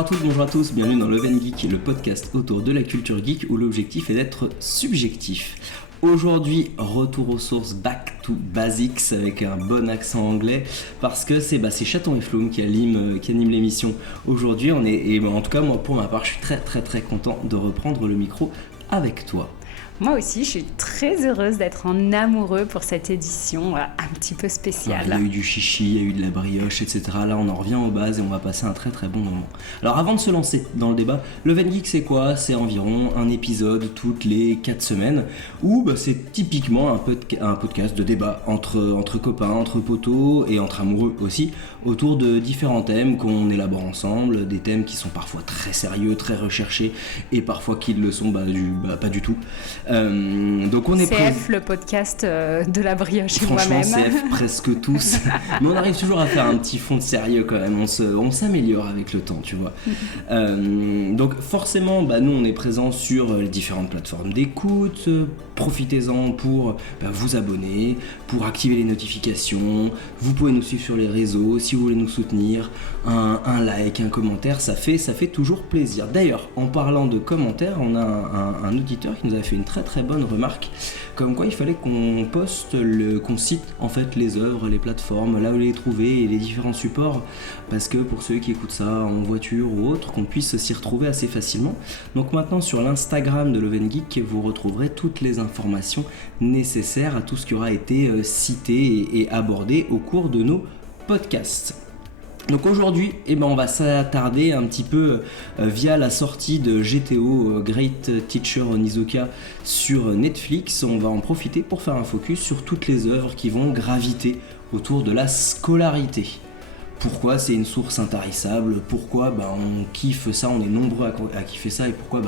Bonjour à toutes, bonjour à tous, bienvenue dans Leuven Geek, le podcast autour de la culture geek où l'objectif est d'être subjectif. Aujourd'hui, retour aux sources, back to basics avec un bon accent anglais parce que c'est Chaton et Flume qui anime l'émission. Aujourd'hui, en tout cas moi pour ma part, je suis très content de reprendre le micro avec toi. Moi aussi, je suis très heureuse d'être en amoureux pour cette édition un petit peu spéciale. Il y a eu du chichi, il y a eu de la brioche, etc. Là, on en revient aux bases et on va passer un très bon moment. Alors, avant de se lancer dans le débat, Leuven Geek, c'est quoi ? C'est environ un épisode toutes les 4 semaines où c'est typiquement un podcast de débat entre copains, entre potos et entre amoureux aussi, autour de différents thèmes qu'on élabore ensemble, des thèmes qui sont parfois très sérieux, très recherchés et parfois qui le sont pas du tout. Donc on est CF, le podcast de la brioche et moi-même. Franchement, CF, presque tous. Mais on arrive toujours à faire un petit fond de sérieux quand même. On s'améliore avec le temps, tu vois. Donc forcément, nous, on est présents sur les différentes plateformes d'écoute. Profitez-en pour vous abonner, pour activer les notifications. Vous pouvez nous suivre sur les réseaux. Si vous voulez nous soutenir, un like, un commentaire, ça fait toujours plaisir. D'ailleurs, en parlant de commentaires, on a un auditeur qui nous a fait une très bonne remarque, comme quoi il fallait qu'on poste, qu'on cite en fait les œuvres, les plateformes, là où les trouver et les différents supports, parce que pour ceux qui écoutent ça en voiture ou autre, qu'on puisse s'y retrouver assez facilement. Donc maintenant sur l'Instagram de Leuven Geek, vous retrouverez toutes les informations nécessaires à tout ce qui aura été cité et abordé au cours de nos podcasts. Donc aujourd'hui, on va s'attarder un petit peu via la sortie de GTO, Great Teacher Onizuka, sur Netflix. On va en profiter pour faire un focus sur toutes les œuvres qui vont graviter autour de la scolarité. Pourquoi c'est une source intarissable ? Pourquoi on kiffe ça, on est nombreux à kiffer ça, et pourquoi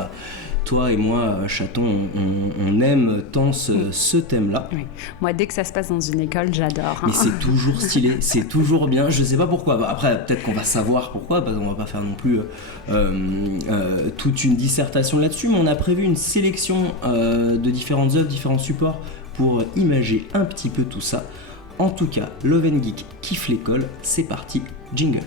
toi et moi, Chaton, on aime tant ce thème-là. Oui. Moi, dès que ça se passe dans une école, j'adore. Mais c'est toujours stylé, c'est toujours bien. Je sais pas pourquoi. Après, peut-être qu'on va savoir pourquoi, parce qu'on va pas faire non plus toute une dissertation là-dessus, mais on a prévu une sélection de différentes œuvres, différents supports pour imager un petit peu tout ça. En tout cas, Leuven Geek kiffe l'école. C'est parti, jingle.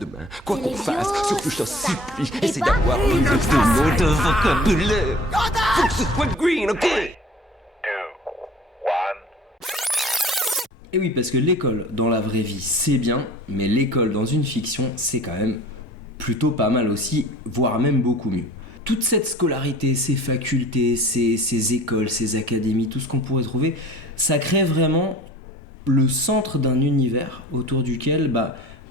Demain, quoi qu'on fasse, surtout je t'en supplie, essaie d'avoir plus de mots de vocabulaire. Faut que ce soit green, ok? 2, 1. Et oui, parce que l'école dans la vraie vie, c'est bien, mais l'école dans une fiction, c'est quand même plutôt pas mal aussi, voire même beaucoup mieux. Toute cette scolarité, ces facultés, ces écoles, ces académies, tout ce qu'on pourrait trouver, ça crée vraiment le centre d'un univers autour duquel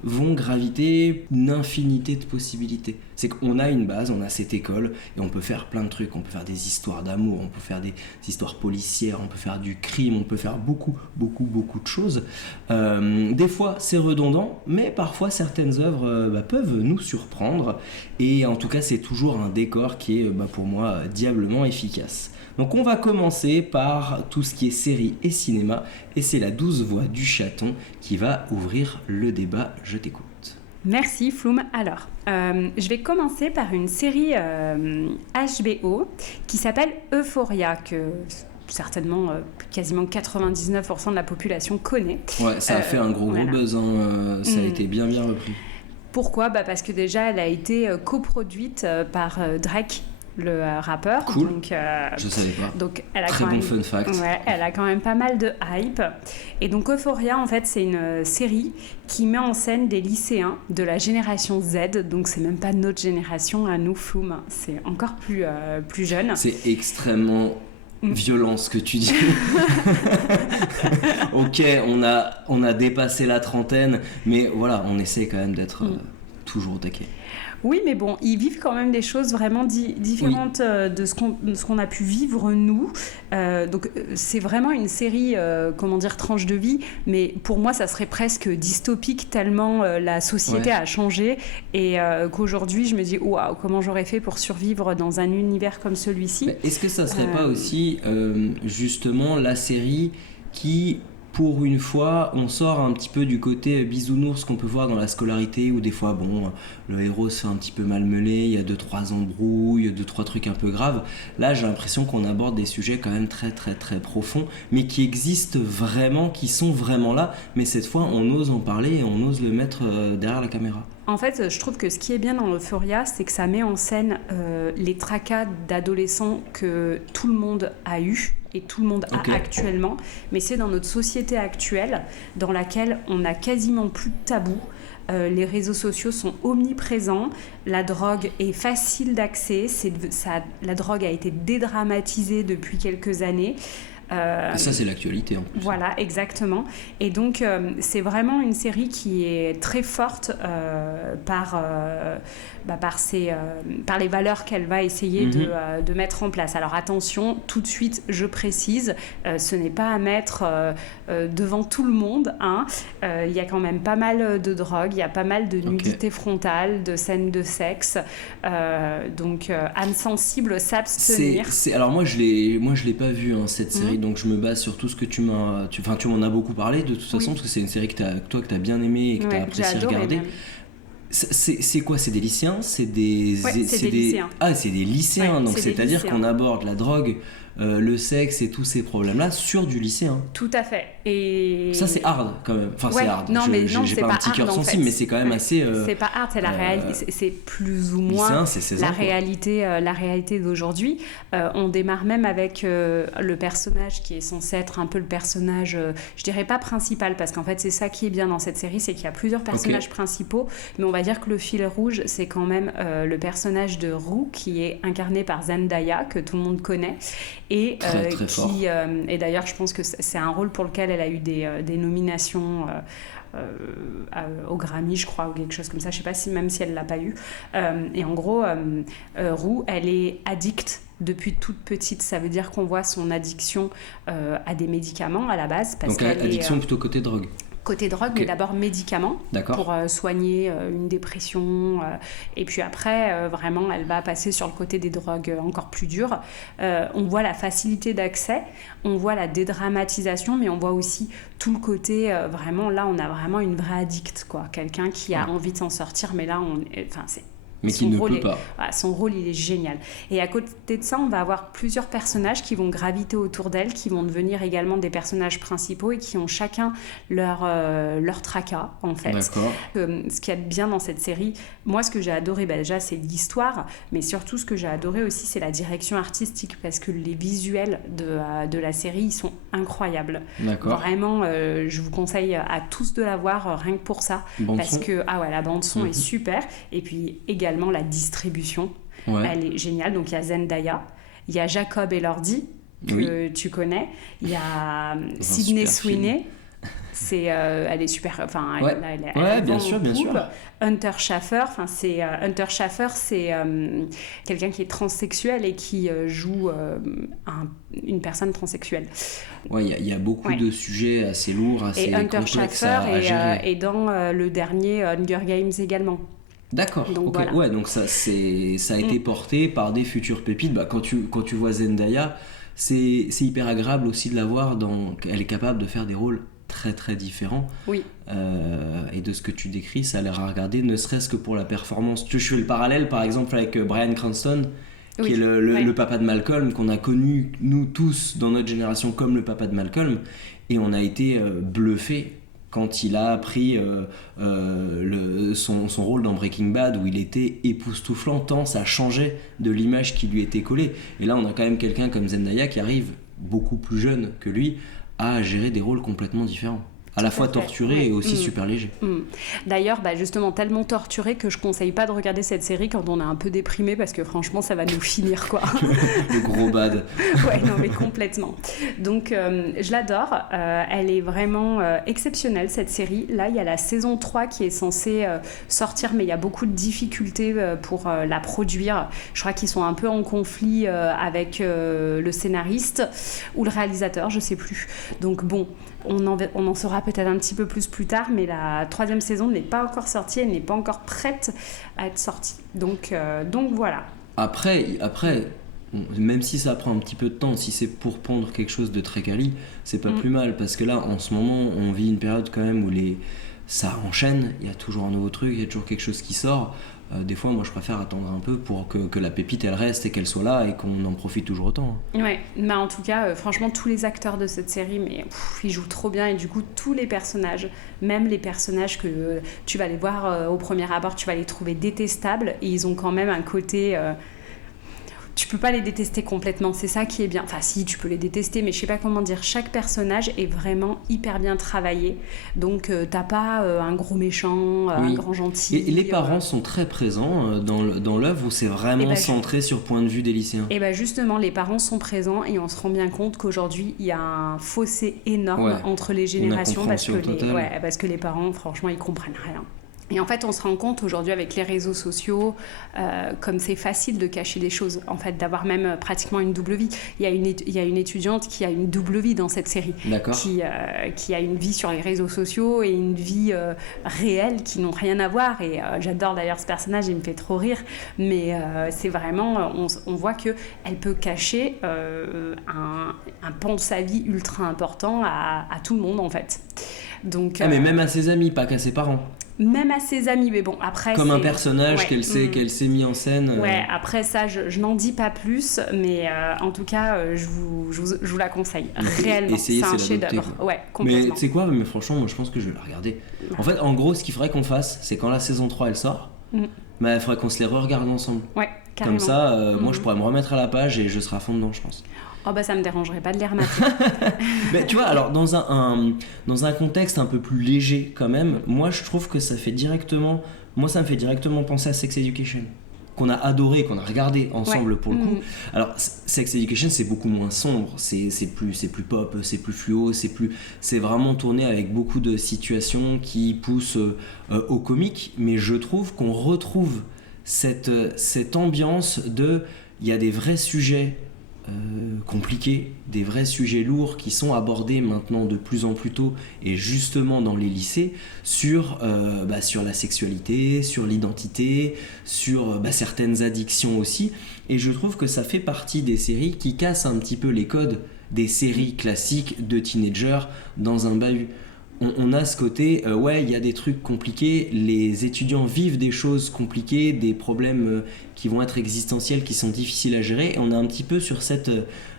vont graviter une infinité de possibilités. C'est qu'on a une base, on a cette école et on peut faire plein de trucs. On peut faire des histoires d'amour, on peut faire des histoires policières, on peut faire du crime, on peut faire beaucoup de choses. Des fois c'est redondant, mais parfois certaines œuvres peuvent nous surprendre, et en tout cas c'est toujours un décor qui est pour moi diablement efficace. Donc on va commencer par tout ce qui est série et cinéma, et c'est la douce voix du chaton qui va ouvrir le débat. Je t'écoute. Merci Flume. Alors, je vais commencer par une série HBO qui s'appelle Euphoria, que certainement quasiment 99% de la population connaît. Ouais, ça a fait un gros buzz, ça a été bien repris. Pourquoi ? Parce que déjà elle a été coproduite par Drake, le rappeur. Cool. Donc, je savais pas. Donc elle a très bon fun fact. Ouais, elle a quand même pas mal de hype. Et donc Euphoria, en fait, c'est une série qui met en scène des lycéens de la génération Z. Donc c'est même pas notre génération à nous, Flume. C'est encore plus jeune. C'est extrêmement violent ce que tu dis. Ok, on a dépassé la trentaine, mais voilà, on essaie quand même d'être toujours au taquet. Oui, mais bon, ils vivent quand même des choses vraiment différentes de ce qu'on a pu vivre nous. Donc, c'est vraiment une série, tranche de vie. Mais pour moi, ça serait presque dystopique tellement la société a changé. Et qu'aujourd'hui, je me dis, waouh, comment j'aurais fait pour survivre dans un univers comme celui-ci. Mais est-ce que ça serait pas aussi, justement, la série qui pour une fois, on sort un petit peu du côté bisounours qu'on peut voir dans la scolarité, où des fois, bon, le héros se fait un petit peu malmener, il y a 2-3 embrouilles, 2-3 trucs un peu graves. Là, j'ai l'impression qu'on aborde des sujets quand même très très très profonds, mais qui existent vraiment, qui sont vraiment là, mais cette fois, on ose en parler et on ose le mettre derrière la caméra. En fait, je trouve que ce qui est bien dans Euphoria, c'est que ça met en scène les tracas d'adolescents que tout le monde a eu et tout le monde a actuellement. Mais c'est dans notre société actuelle, dans laquelle on n'a quasiment plus de tabou. Les réseaux sociaux sont omniprésents, la drogue est facile d'accès, la drogue a été dédramatisée depuis quelques années. Et ça, c'est l'actualité en plus. Voilà, exactement. Et donc, c'est vraiment une série qui est très forte par les valeurs qu'elle va essayer de mettre en place. Alors attention, tout de suite, je précise, ce n'est pas à mettre devant tout le monde. Il y a quand même pas mal de drogue, il y a pas mal de nudité frontale, de scènes de sexe. Donc, âme sensible, s'abstenir. Alors moi, je l'ai pas vu, cette série. Donc je me base sur tout ce que tu m'en as beaucoup parlé de toute façon, parce que c'est une série que tu as bien aimé et que tu as apprécié regarder. C'est quoi? C'est des lycéens? C'est des lycéens. Ah, c'est des lycéens, donc c'est-à-dire qu'on aborde la drogue, le sexe et tous ces problèmes-là sur du lycéen. Tout à fait. Et ça, c'est hard quand même. Enfin, c'est hard. J'ai c'est pas un petit cœur sensible, mais c'est quand même assez. C'est pas hard, c'est la réalité. C'est plus ou moins la réalité d'aujourd'hui. On démarre même avec le personnage qui est censé être un peu le personnage, je dirais pas principal, parce qu'en fait, c'est ça qui est bien dans cette série, c'est qu'il y a plusieurs personnages principaux, mais on va dire que le fil rouge, c'est quand même le personnage de Rue, qui est incarné par Zendaya, que tout le monde connaît. Et très fort. Et d'ailleurs, je pense que c'est un rôle pour lequel elle a eu des nominations au Grammy, je crois, ou quelque chose comme ça. Je sais pas même si elle l'a pas eu. Et en gros, Rue, elle est addicte depuis toute petite. Ça veut dire qu'on voit son addiction à des médicaments à la base. Donc addiction plutôt côté drogue. Côté drogue, mais d'abord médicaments pour soigner une dépression. Et puis après, vraiment, elle va passer sur le côté des drogues encore plus dures. On voit la facilité d'accès, on voit la dédramatisation, mais on voit aussi tout le côté, vraiment, là, on a vraiment une vraie addict, quoi. Quelqu'un qui a envie de s'en sortir, mais là, c'est... Mais qui ne peut pas. Son rôle, il est génial. Et à côté de ça, on va avoir plusieurs personnages qui vont graviter autour d'elle, qui vont devenir également des personnages principaux et qui ont chacun leur tracas, en fait. D'accord. Ce qu'il y a de bien dans cette série, moi, ce que j'ai adoré, déjà, c'est l'histoire, mais surtout, ce que j'ai adoré aussi, c'est la direction artistique, parce que les visuels de la série, ils sont incroyables. D'accord. Vraiment, je vous conseille à tous de la voir, rien que pour ça. Parce que la bande-son est super. Et puis, également, la distribution, elle est géniale. Donc il y a Zendaya, il y a Jacob Elordi que tu connais, il y a Sydney Sweeney, elle est super, elle bien sûr. Hunter Schafer, c'est quelqu'un qui est transsexuel et qui joue une personne transsexuelle. Il y a beaucoup de sujets assez lourds, assez complexes à gérer. Et dans le dernier Hunger Games également. D'accord, voilà. Ouais, donc ça a été porté par des futures pépites. Quand tu vois Zendaya, c'est hyper agréable aussi de la voir, elle est capable de faire des rôles très très différents. Oui. Et de ce que tu décris, ça a l'air à regarder, ne serait-ce que pour la performance. Je fais le parallèle par exemple avec Bryan Cranston, qui est le papa de Malcolm, qu'on a connu nous tous dans notre génération comme le papa de Malcolm, et on a été bluffés quand il a pris son rôle dans Breaking Bad, où il était époustouflant, tant ça changeait de l'image qui lui était collée. Et là, on a quand même quelqu'un comme Zendaya qui arrive, beaucoup plus jeune que lui, à gérer des rôles complètement différents. À la fois torturé et aussi super léger. D'ailleurs, justement, tellement torturé que je conseille pas de regarder cette série quand on est un peu déprimé, parce que franchement, ça va nous finir, quoi. Le gros bad. Ouais, non, mais complètement. Donc, je l'adore. Elle est vraiment exceptionnelle, cette série. Là, il y a la saison 3 qui est censée sortir, mais il y a beaucoup de difficultés pour la produire. Je crois qu'ils sont un peu en conflit avec le scénariste ou le réalisateur, je sais plus. Donc, bon... On en saura peut-être un petit peu plus tard, mais la 3e saison n'est pas encore sortie, elle n'est pas encore prête à être sortie. Donc voilà. Après, bon, même si ça prend un petit peu de temps, si c'est pour pondre quelque chose de très quali, c'est pas plus mal, parce que là, en ce moment, on vit une période quand même où ça enchaîne, il y a toujours un nouveau truc, il y a toujours quelque chose qui sort. Des fois, moi, je préfère attendre un peu pour que la pépite, elle reste et qu'elle soit là et qu'on en profite toujours autant. Ouais, mais en tout cas, franchement, tous les acteurs de cette série, ils jouent trop bien. Et du coup, tous les personnages, même les personnages que tu vas les voir au premier abord, tu vas les trouver détestables. Et ils ont quand même un côté... tu peux pas les détester complètement, c'est ça qui est bien. Enfin si, tu peux les détester, mais je sais pas comment dire. Chaque personnage est vraiment hyper bien travaillé. Donc t'as pas un gros méchant, un grand gentil. Et les parents sont très présents dans l'œuvre, où c'est vraiment centré sur point de vue des lycéens. Et bien justement, les parents sont présents et on se rend bien compte qu'aujourd'hui, il y a un fossé énorme entre les générations parce que les parents, franchement, ils comprennent rien. Et en fait, on se rend compte aujourd'hui avec les réseaux sociaux, comme c'est facile de cacher des choses, en fait, d'avoir même pratiquement une double vie. Il y a une étudiante qui a une double vie dans cette série, qui a une vie sur les réseaux sociaux et une vie réelle qui n'ont rien à voir. Et j'adore d'ailleurs ce personnage, il me fait trop rire. Mais c'est vraiment, on voit qu'elle peut cacher un pan de sa vie ultra important à tout le monde, en fait. Donc, mais même à ses amis, pas qu'à ses parents. Même à ses amis, mais bon, après... Comme un personnage qu'elle s'est mis en scène. Ouais, après ça, je n'en dis pas plus, mais en tout cas, je vous la conseille. Réellement, c'est un chef-d'œuvre. Ouais, complètement. Mais tu sais quoi, mais franchement, moi je pense que je vais la regarder. En fait, en gros, ce qu'il faudrait qu'on fasse, c'est quand la saison 3 elle sort, mais il faudrait qu'on se les re-regarde ensemble. Ouais, carrément. Comme ça, moi je pourrais me remettre à la page et je serai à fond dedans, je pense. Oh bah ça me dérangerait pas de les remater. Mais tu vois, alors dans un contexte un peu plus léger quand même, moi je trouve que ça me fait directement penser à Sex Education, qu'on a adoré, qu'on a regardé ensemble pour le coup. Alors Sex Education c'est beaucoup moins sombre, c'est plus pop, c'est plus fluo, c'est vraiment tourné avec beaucoup de situations qui poussent au comique, mais je trouve qu'on retrouve cette ambiance de, il y a des vrais sujets compliqués, des vrais sujets lourds qui sont abordés maintenant de plus en plus tôt et justement dans les lycées sur la sexualité, sur l'identité, sur certaines addictions aussi, et je trouve que ça fait partie des séries qui cassent un petit peu les codes des séries classiques de teenagers dans un bahut. On a ce côté, il y a des trucs compliqués, les étudiants vivent des choses compliquées, des problèmes qui vont être existentiels, qui sont difficiles à gérer, et on est un petit peu sur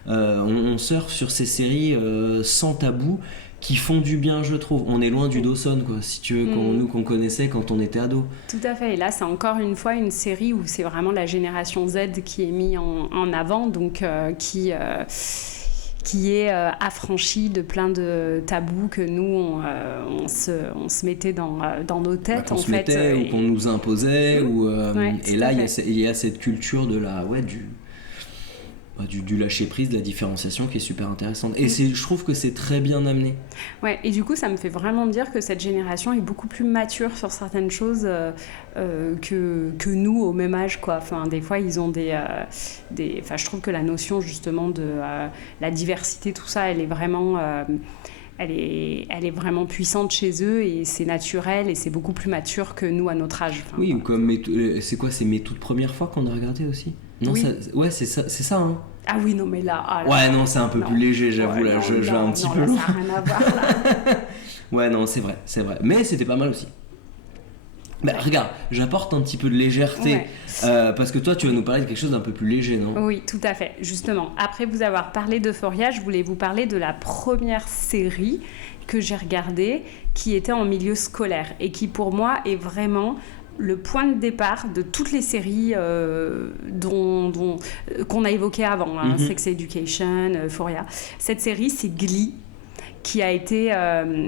on surfe sur ces séries sans tabou, qui font du bien, je trouve. On est loin du Dawson, quoi, si tu veux, qu'on connaissait quand on était ado. Tout à fait, et là c'est encore une fois une série où c'est vraiment la génération Z qui est mise en avant, donc qui est affranchie de plein de tabous que nous on se mettait dans nos têtes, qu'on se mettait, ou qu'on nous imposait, et là il y a cette culture de du lâcher prise, de la différenciation qui est super intéressante, et je trouve que c'est très bien amené. Ouais, et du coup ça me fait vraiment dire que cette génération est beaucoup plus mature sur certaines choses que nous au même âge, quoi. Enfin, des fois ils ont je trouve que la notion justement de la diversité, tout ça, elle est vraiment elle est vraiment puissante chez eux, et c'est naturel et c'est beaucoup plus mature que nous à notre âge. Enfin, oui, comme c'est mes toutes premières fois qu'on a regardé aussi. Non, oui. C'est ça, hein. Ah oui, non, mais là... ouais, non, c'est un peu plus léger, j'avoue, là, je vais un petit peu... Non, là, ça n'a rien à voir, là. Ouais, non, c'est vrai. Mais c'était pas mal aussi. Bah, regarde, j'apporte un petit peu de légèreté, parce que toi, tu vas nous parler de quelque chose d'un peu plus léger, non ? Oui, tout à fait. Justement, après vous avoir parlé d'Euphoria, je voulais vous parler de la première série que j'ai regardée, qui était en milieu scolaire, et qui, pour moi, est vraiment... le point de départ de toutes les séries qu'on a évoquées avant, Sex Education, Euphoria. Cette série, c'est Glee, qui a été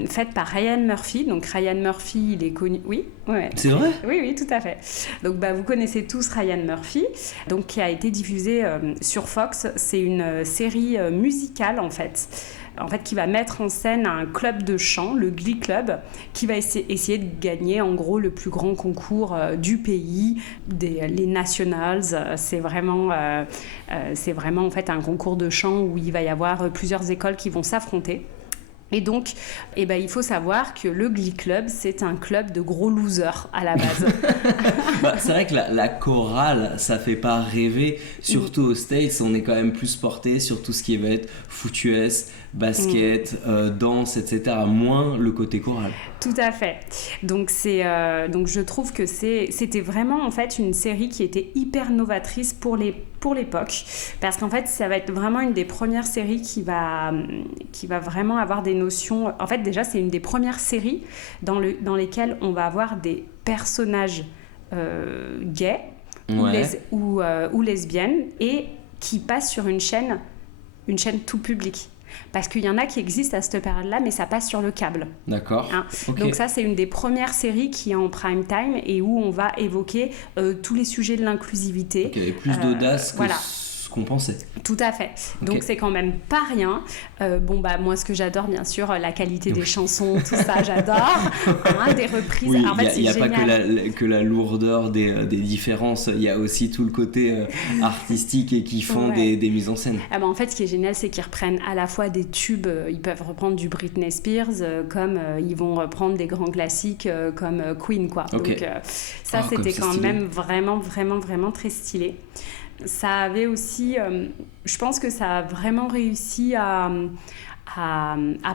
faite par Ryan Murphy. Donc Ryan Murphy, il est connu... Oui, ouais. C'est vrai ? Oui, tout à fait. Donc vous connaissez tous Ryan Murphy, donc, qui a été diffusée sur Fox. C'est une série musicale, en fait, qui va mettre en scène un club de chant, le Glee Club, qui va essayer de gagner en gros le plus grand concours du pays, les Nationals. C'est vraiment en fait un concours de chant où il va y avoir plusieurs écoles qui vont s'affronter. Et donc, il faut savoir que le Glee Club, c'est un club de gros losers à la base. C'est vrai que la chorale, ça fait pas rêver. Surtout aux States, on est quand même plus porté sur tout ce qui va être foot US, basket, danse, etc. Moins le côté choral. Tout à fait. Donc je trouve que c'était vraiment en fait une série qui était hyper novatrice pour l'époque, parce qu'en fait ça va être vraiment une des premières séries qui va vraiment avoir des notions. En fait, déjà c'est une des premières séries dans lesquelles on va avoir des personnages gays ou lesbiennes et qui passent sur une chaîne tout public. Parce qu'il y en a qui existent à cette période-là, mais ça passe sur le câble. D'accord. Okay. Donc ça, c'est une des premières séries qui est en prime time et où on va évoquer tous les sujets de l'inclusivité. Okay, avec plus d'audace que ce qu'on pensait. Tout à fait. Donc c'est quand même pas rien. Moi, ce que j'adore, bien sûr, la qualité des chansons, tout ça, j'adore. Des reprises. Oui, en fait, il n'y a pas que la lourdeur des différences, il y a aussi tout le côté artistique et qui font des mises en scène. En fait, ce qui est génial, c'est qu'ils reprennent à la fois des tubes, ils peuvent reprendre du Britney Spears, comme ils vont reprendre des grands classiques comme Queen, quoi. Okay. Donc ça, c'était quand même vraiment, vraiment, vraiment très stylé. Ça avait aussi, je pense que ça a vraiment réussi à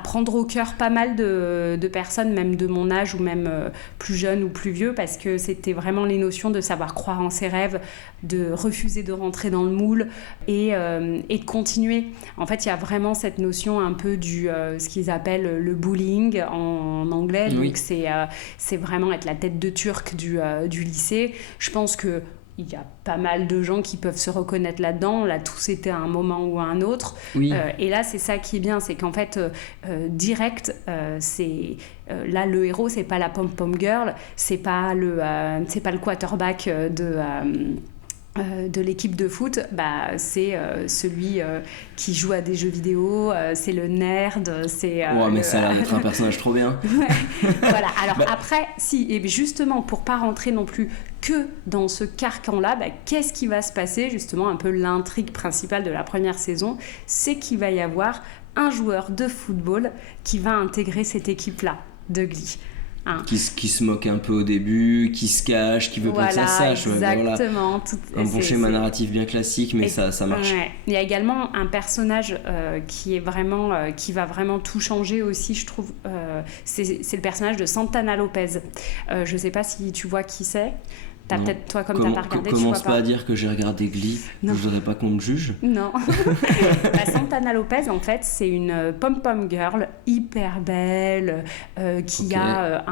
prendre au cœur pas mal de personnes, même de mon âge ou même plus jeunes ou plus vieux, parce que c'était vraiment les notions de savoir croire en ses rêves, de refuser de rentrer dans le moule et de continuer. En fait, il y a vraiment cette notion un peu ce qu'ils appellent le bullying en anglais. Oui. Donc c'est vraiment être la tête de turc du lycée. Je pense que il y a pas mal de gens qui peuvent se reconnaître là-dedans. On l'a tous été à un moment ou à un autre. Oui. Et là, c'est ça qui est bien, c'est qu'en fait, direct, là, le héros, c'est pas la pom-pom girl, c'est pas le quarterback de l'équipe de foot, c'est celui qui joue à des jeux vidéo, c'est le nerd, c'est... mais ça a l'air d'être un personnage trop bien. Voilà, alors après, et justement, pour pas rentrer non plus que dans ce carcan-là, qu'est-ce qui va se passer, justement, un peu l'intrigue principale de la première saison, c'est qu'il va y avoir un joueur de football qui va intégrer cette équipe-là de Glee. Qui se moque un peu au début, qui se cache, qui veut pas que ça se sache. Exactement. Un bon schéma narratif bien classique, mais ça marche. Ouais. Il y a également un personnage qui va vraiment tout changer aussi, je trouve. C'est le personnage de Santana Lopez. Je sais pas si tu vois qui c'est. T'as peut-être, toi, comme t'as pas regardé, tu vois pas. Commence pas à dire que j'ai regardé Glee. Je voudrais pas qu'on me juge. Non. Santana Lopez, en fait, c'est une pom-pom girl hyper belle, qui a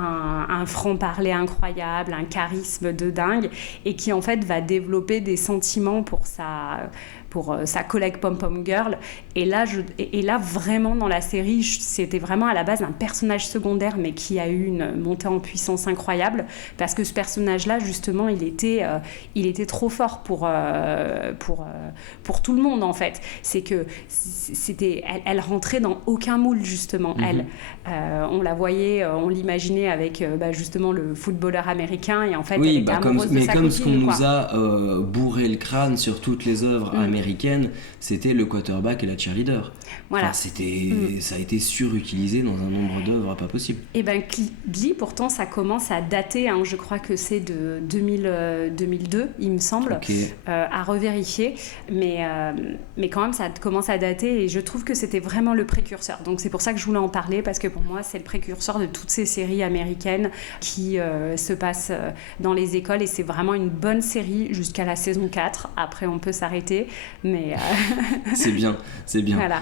un franc-parler incroyable, un charisme de dingue, et qui, en fait, va développer des sentiments pour sa collègue pom-pom girl. Et là, vraiment, dans la série, c'était vraiment à la base un personnage secondaire, mais qui a eu une montée en puissance incroyable, parce que ce personnage-là, justement, il était trop fort pour tout le monde, en fait. C'est que elle rentrait dans aucun moule, justement. Elle, on la voyait, on l'imaginait avec justement le footballeur américain, et en fait, elle était amoureuse de sa copine. Mais comme ce qu'on nous a bourré le crâne sur toutes les œuvres américaines, c'était le quarterback et la cheerleader. Voilà. Enfin, ça a été surutilisé dans un nombre d'œuvres pas possible. Et Glee, pourtant, ça commence à dater, je crois que c'est de 2002, il me semble, à revérifier, mais quand même, ça commence à dater, et je trouve que c'était vraiment le précurseur. Donc c'est pour ça que je voulais en parler, parce que pour moi, c'est le précurseur de toutes ces séries américaines qui se passent dans les écoles, et c'est vraiment une bonne série jusqu'à la saison 4. Après, on peut s'arrêter, mais... c'est bien. Voilà.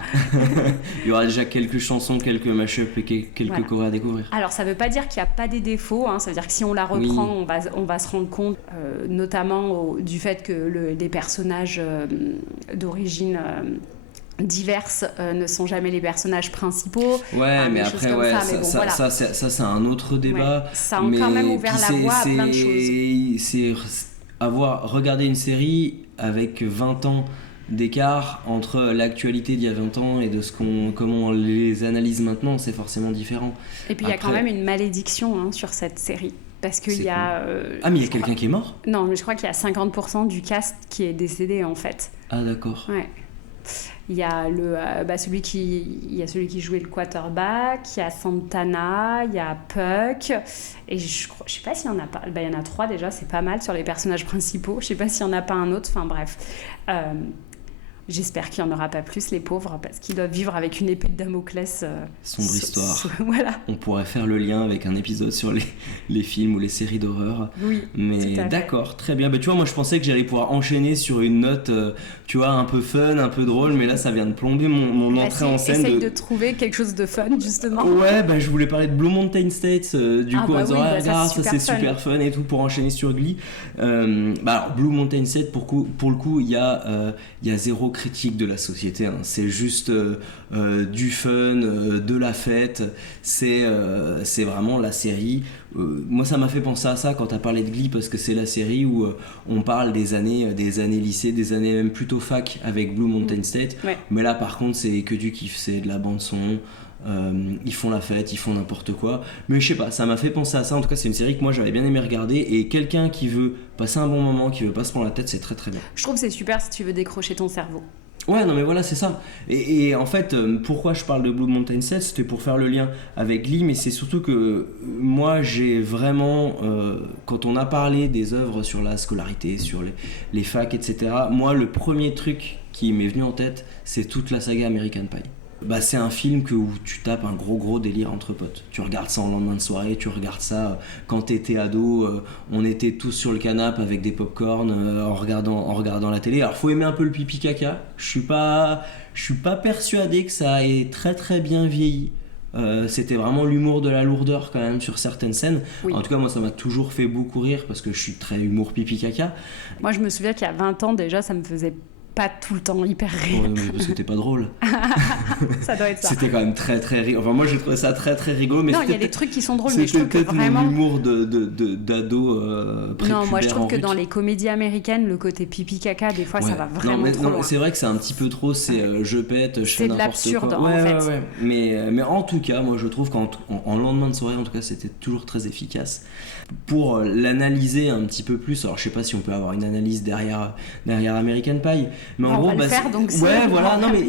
Il y aura déjà quelques chansons, quelques mash-up et quelques chorés à découvrir. Alors, ça ne veut pas dire qu'il n'y a pas des défauts, ça veut dire que si on la reprend, on va se rendre compte, notamment du fait que les personnages d'origine... diverses ne sont jamais les personnages principaux. Mais après, ça c'est un autre débat. Ça a quand même ouvert la voie à plein de choses. C'est regarder une série avec 20 ans d'écart entre l'actualité d'il y a 20 ans et de comment on les analyse maintenant, c'est forcément différent. Et puis il y a quand même une malédiction sur cette série. Parce qu'il y a... mais il y a quelqu'un qui est mort ? Non, mais je crois qu'il y a 50% du cast qui est décédé, en fait. Ah, d'accord. Ouais. Il y a celui qui jouait le quarterback, il y a Santana, il y a Puck, et je sais pas s'il y en a pas. Il y en a 3 déjà, c'est pas mal sur les personnages principaux. Je sais pas s'il y en a pas un autre. Enfin bref. J'espère qu'il n'y en aura pas plus, les pauvres, parce qu'ils doivent vivre avec une épée de Damoclès. Sombre histoire. Voilà. On pourrait faire le lien avec un épisode sur les films ou les séries d'horreur. Oui, mais d'accord, très bien. Tu vois, moi je pensais que j'allais pouvoir enchaîner sur une note, tu vois, un peu fun, un peu drôle, mais là ça vient de plomber mon entrée en scène. Essaye de trouver quelque chose de fun, justement. Ouais, je voulais parler de Blue Mountain State, du coup, en disant, ça c'est super fun et tout, pour enchaîner sur Glee. Alors, Blue Mountain State, pour le coup, il y a zéro critique de la société, hein. C'est juste du fun, de la fête, c'est vraiment la série. Moi ça m'a fait penser à ça quand t'as parlé de Glee, parce que c'est la série où on parle des années lycée, des années même plutôt fac avec Blue Mountain State, ouais. Mais là par contre c'est que du kiff, c'est de la bande son. Ils font la fête, ils font n'importe quoi, mais je sais pas, ça m'a fait penser à ça. En tout cas c'est une série que moi j'avais bien aimé regarder, et quelqu'un qui veut passer un bon moment, qui veut pas se prendre la tête, c'est très très bien. Je trouve que c'est super si tu veux décrocher ton cerveau. Ouais, non mais voilà, c'est ça. Et en fait, pourquoi je parle de Blue Mountain State, c'était pour faire le lien avec Glee, mais c'est surtout que moi j'ai vraiment, quand on a parlé des œuvres sur la scolarité, sur les facs, etc., moi le premier truc qui m'est venu en tête, c'est toute la saga American Pie. C'est un film où tu tapes un gros délire entre potes. Tu regardes ça en lendemain de soirée, tu regardes ça quand t'étais ado, on était tous sur le canapé avec des pop-corn en regardant la télé. Alors faut aimer un peu le pipi caca. Je suis pas persuadé que ça ait très très bien vieilli. C'était vraiment l'humour de la lourdeur quand même sur certaines scènes. Oui. En tout cas moi ça m'a toujours fait beaucoup rire parce que je suis très humour pipi caca. Moi je me souviens qu'il y a 20 ans déjà ça me faisait pas tout le temps hyper rire. Ouais, mais c'était pas drôle. Ça doit être ça. C'était quand même très très rigolo. Enfin moi j'ai trouvé ça très très rigolo. Mais non, il y a des trucs qui sont drôles, mais je trouve que peut-être vraiment l'humour d'ado prépubère. Non, moi je trouve que dans les comédies américaines, le côté pipi caca, des fois ça va vraiment trop loin. C'est vrai que c'est un petit peu trop. C'est je pète, je fais n'importe quoi. C'est de l'absurde en fait. Ouais. Mais en tout cas, moi je trouve qu'en lendemain de soirée, en tout cas, c'était toujours très efficace. Pour l'analyser un petit peu plus, alors je sais pas si on peut avoir une analyse derrière American Pie, mais en on gros va le faire, donc ouais voilà, non mais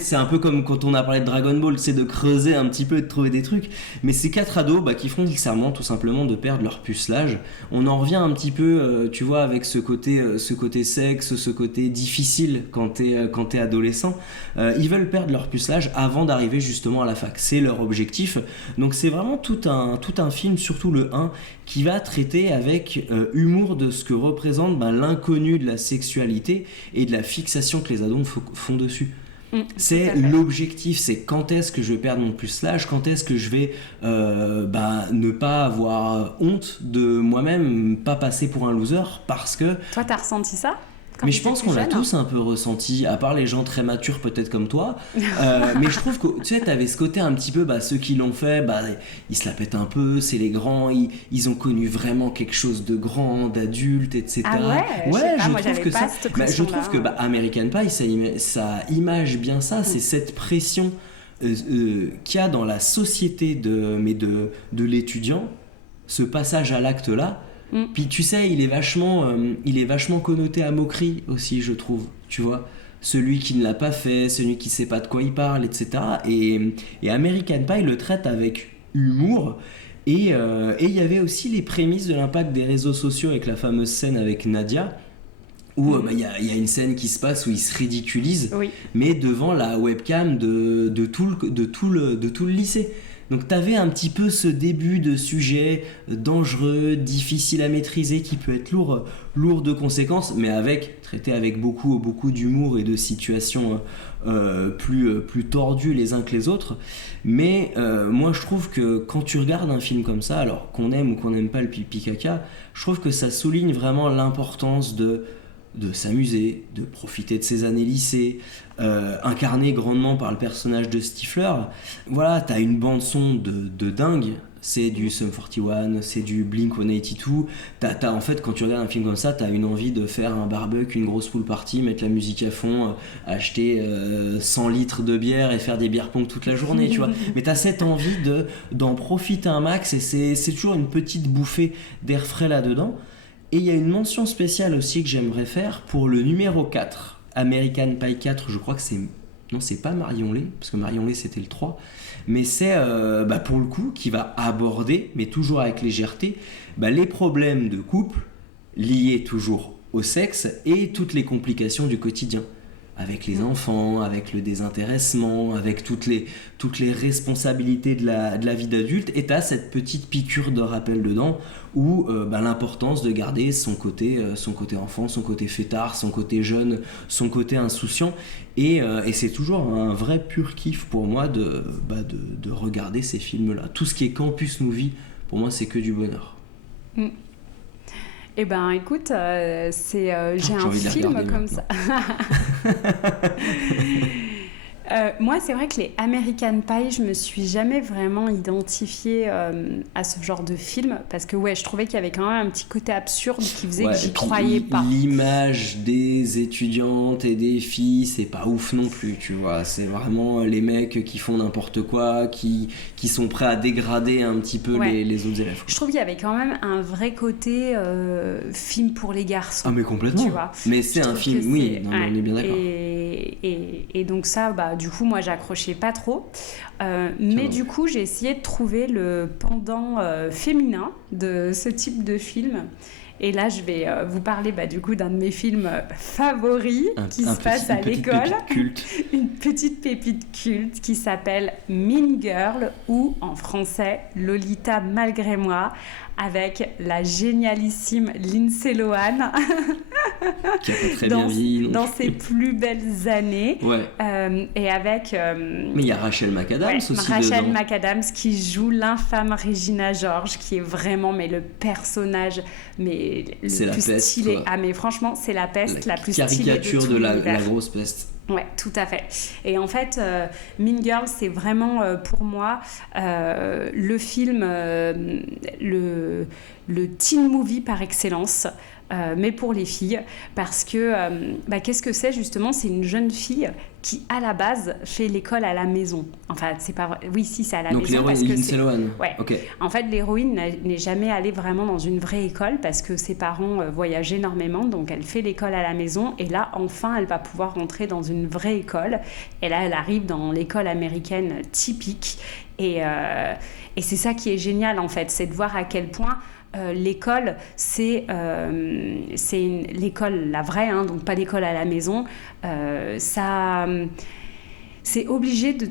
c'est un peu comme quand on a parlé de Dragon Ball, c'est de creuser un petit peu et de trouver des trucs. Mais ces 4 ados qui font le serment tout simplement de perdre leur pucelage, on en revient un petit peu tu vois, avec ce côté sexe, ce côté difficile quand t'es adolescent. Ils veulent perdre leur pucelage avant d'arriver justement à la fac, c'est leur objectif. Donc c'est vraiment tout un film, surtout le 1, qui va traiter avec humour de ce que représente l'inconnu de la sexualité et de la fixation que les ados font dessus. C'est l'objectif, c'est quand est-ce que je vais perdre mon pucelage, quand est-ce que je vais ne pas avoir honte de moi-même, pas passer pour un loser, parce que... Toi t'as ressenti ça ? Mais je pense qu'on l'a tous un peu ressenti, à part les gens très matures peut-être comme toi. Mais je trouve que tu sais, t'avais ce côté un petit peu, ceux qui l'ont fait, ils se la pètent un peu, c'est les grands, ils ont connu vraiment quelque chose de grand, d'adulte, etc. Ah ouais, je trouve que American Pie, ça image bien ça, c'est cette pression qu'il y a dans la société de l'étudiant, ce passage à l'acte là. Puis tu sais, il est vachement connoté à moquerie aussi, je trouve, tu vois, celui qui ne l'a pas fait, celui qui sait pas de quoi il parle, etc. Et American Pie le traite avec humour. Et il y avait aussi les prémices de l'impact des réseaux sociaux avec la fameuse scène avec Nadia, où il y a une scène qui se passe où il se ridiculise, mais devant la webcam de tout le lycée. Donc t'avais un petit peu ce début de sujet dangereux, difficile à maîtriser, qui peut être lourd de conséquences, mais traité avec beaucoup d'humour et de situations plus tordues les uns que les autres. Mais moi je trouve que quand tu regardes un film comme ça, alors qu'on aime ou qu'on n'aime pas le pipi caca, je trouve que ça souligne vraiment l'importance de s'amuser, de profiter de ses années lycée, incarné grandement par le personnage de Stifler. Voilà, t'as une bande son de dingue, c'est du Sum 41, c'est du Blink-182. T'as en fait, quand tu regardes un film comme ça, t'as une envie de faire un barbecue, une grosse pool party, mettre la musique à fond, acheter 100 litres de bière et faire des bières pong toute la journée, tu vois. Mais t'as cette envie d'en profiter un max, et c'est toujours une petite bouffée d'air frais là-dedans. Et il y a une mention spéciale aussi que j'aimerais faire pour le numéro 4, American Pie 4, je crois que c'est Non, c'est pas Marion Lay, parce que Marion Lay c'était le 3. Mais c'est pour le coup qui va aborder, mais toujours avec légèreté, les problèmes de couple liés toujours au sexe et toutes les complications du quotidien. Avec les enfants, avec le désintéressement, avec toutes les responsabilités de la vie d'adulte. Et t'as cette petite piqûre de rappel dedans où l'importance de garder son côté enfant, son côté fêtard, son côté jeune, son côté insouciant. Et c'est toujours un vrai pur kiff pour moi de regarder ces films-là. Tout ce qui est Campus Movie, pour moi, c'est que du bonheur. Eh ben, écoute, j'ai un film comme ça. Moi, c'est vrai que les American Pie, je me suis jamais vraiment identifiée à ce genre de film parce que je trouvais qu'il y avait quand même un petit côté absurde qui faisait que j'y croyais pas. L'image des étudiantes et des filles, c'est pas ouf non plus, tu vois. C'est vraiment les mecs qui font n'importe quoi, qui sont prêts à dégrader un petit peu les autres élèves. Je trouve qu'il y avait quand même un vrai côté film pour les garçons. Ah mais complètement. Tu vois. Mais c'est un film, on est bien d'accord. Et donc ça, du coup, moi, j'accrochais pas trop. Mais du coup, j'ai essayé de trouver le pendant féminin de ce type de film. Et là, je vais vous parler du coup d'un de mes films favoris qui se passe à l'école. Une petite pépite culte qui s'appelle Mean Girl ou en français Lolita malgré moi, avec la génialissime Lindsay Lohan qui a pas très bien vieilli dans ses plus belles années. Et avec mais il y a Rachel McAdams aussi Rachel dedans. McAdams qui joue l'infâme Regina George, qui est vraiment le personnage le plus stylé. Mais franchement, c'est la peste la plus stylée de caricature tout de la l'univers. grosse peste. Ouais, tout à fait. Et en fait, Mean Girl, c'est vraiment pour moi le film, le teen movie par excellence. Mais pour les filles, parce que qu'est-ce que c'est justement ? C'est une jeune fille qui à la base fait l'école à la maison. Enfin, c'est pas vrai. Oui, si, c'est à la donc maison. Donc l'héroïne Lindsay Lohan. Ouais. Okay. En fait, l'héroïne n'est jamais allée vraiment dans une vraie école parce que ses parents voyagent énormément, donc elle fait l'école à la maison et là, enfin, elle va pouvoir rentrer dans une vraie école. Et là, elle arrive dans l'école américaine typique et c'est ça qui est génial en fait, c'est de voir à quel point l'école, c'est l'école, la vraie, donc pas l'école à la maison. C'est obligé de...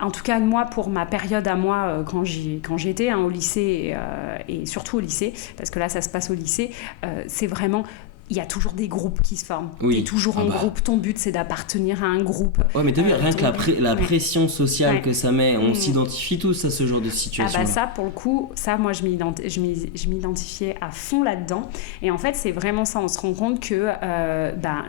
en tout cas, moi, pour ma période à moi, quand j'étais au lycée, et surtout au lycée, parce que là, ça se passe au lycée, c'est vraiment... Il y a toujours des groupes qui se forment. Tu es toujours en groupe. Ton but, c'est d'appartenir à un groupe. Ouais, mais t'as vu, rien que la pression sociale que ça met, on s'identifie tous à ce genre de situation. Ça, pour le coup, moi, je m'identifiais à fond là-dedans. Et en fait, c'est vraiment ça. On se rend compte que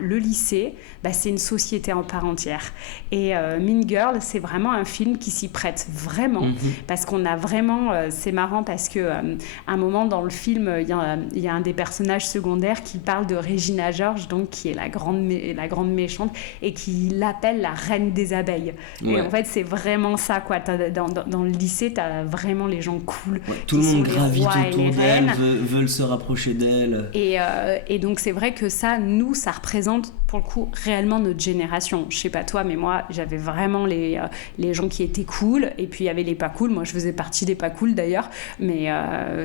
le lycée, c'est une société en part entière. Et Mean Girl, c'est vraiment un film qui s'y prête vraiment. Parce qu'on a vraiment... c'est marrant parce qu'à un moment dans le film, il y a un des personnages secondaires qui parle de Regina George, donc qui est la grande méchante, et qui l'appelle la reine des abeilles. Et en fait, c'est vraiment ça, quoi. Dans le lycée, t'as vraiment les gens cool. Tout le monde gravite autour d'elle, veulent se rapprocher d'elle. Et donc, c'est vrai que ça représente, pour le coup, réellement notre génération. Je sais pas toi, mais moi, j'avais vraiment les gens qui étaient cool, et puis il y avait les pas cool. Moi, je faisais partie des pas cool, d'ailleurs, mais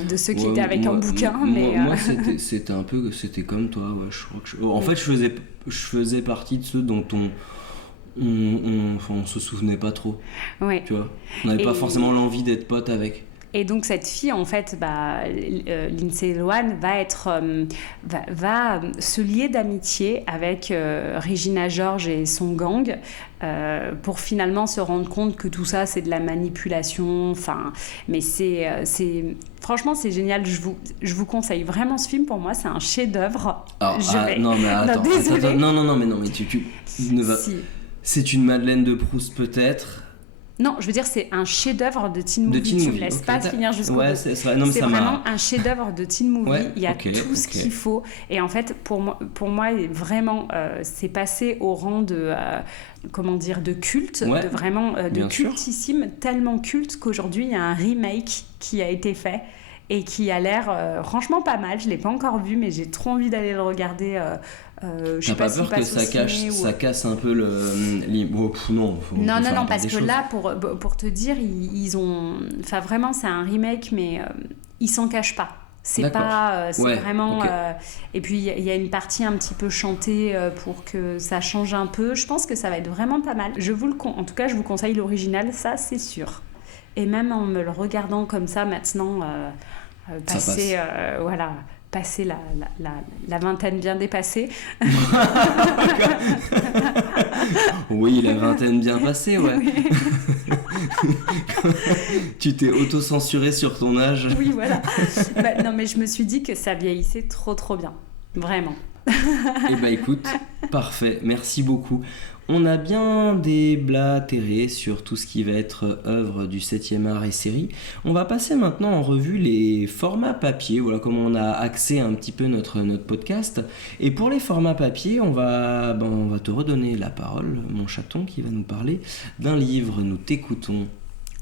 de ceux qui étaient avec un bouquin. Moi, c'était un peu... C'était comme toi, je crois que en fait, je faisais partie de ceux dont on se souvenait pas trop. Ouais. Tu vois, on n'avait pas forcément l'envie d'être pote avec. Et donc cette fille, en fait, Lindsay Lohan va se lier d'amitié avec Regina George et son gang pour finalement se rendre compte que tout ça, c'est de la manipulation. Mais franchement, c'est génial. Je vous conseille vraiment ce film. Pour moi, c'est un chef-d'œuvre. Non, mais attends. Non, mais tu ne vas... Si. C'est une Madeleine de Proust, peut-être. Non, je veux dire, c'est un chef-d'œuvre de teen movie. Tu me laisses pas finir jusqu'au bout. C'est vraiment un chef-d'œuvre de teen movie. Il y a tout ce qu'il faut. Et en fait, pour moi vraiment, c'est passé au rang de, de culte, de vraiment de cultissime, tellement culte qu'aujourd'hui, il y a un remake qui a été fait. et qui a l'air franchement pas mal. Je l'ai pas encore vu, mais j'ai trop envie d'aller le regarder. Je sais T'as pas peur que ça casse un peu le... non, parce que là, pour te dire, ils ont... Enfin, vraiment, c'est un remake, mais ils s'en cachent pas. C'est vraiment... et puis, il y a une partie un petit peu chantée pour que ça change un peu. Je pense que ça va être vraiment pas mal. En tout cas, je vous conseille l'original, ça, c'est sûr. Et même en me le regardant comme ça, maintenant, passer la vingtaine bien dépassée. Oui, la vingtaine bien passée, ouais. Oui. Tu t'es auto-censuré sur ton âge. Oui, voilà. Non, mais je me suis dit que ça vieillissait trop, trop bien. Vraiment. Écoute, parfait, merci beaucoup. On a bien déblatéré sur tout ce qui va être œuvre du 7e art et série. On va passer maintenant en revue les formats papier, voilà comment on a axé un petit peu notre podcast. Et pour les formats papier, on va te redonner la parole, mon chaton, qui va nous parler d'un livre. Nous t'écoutons.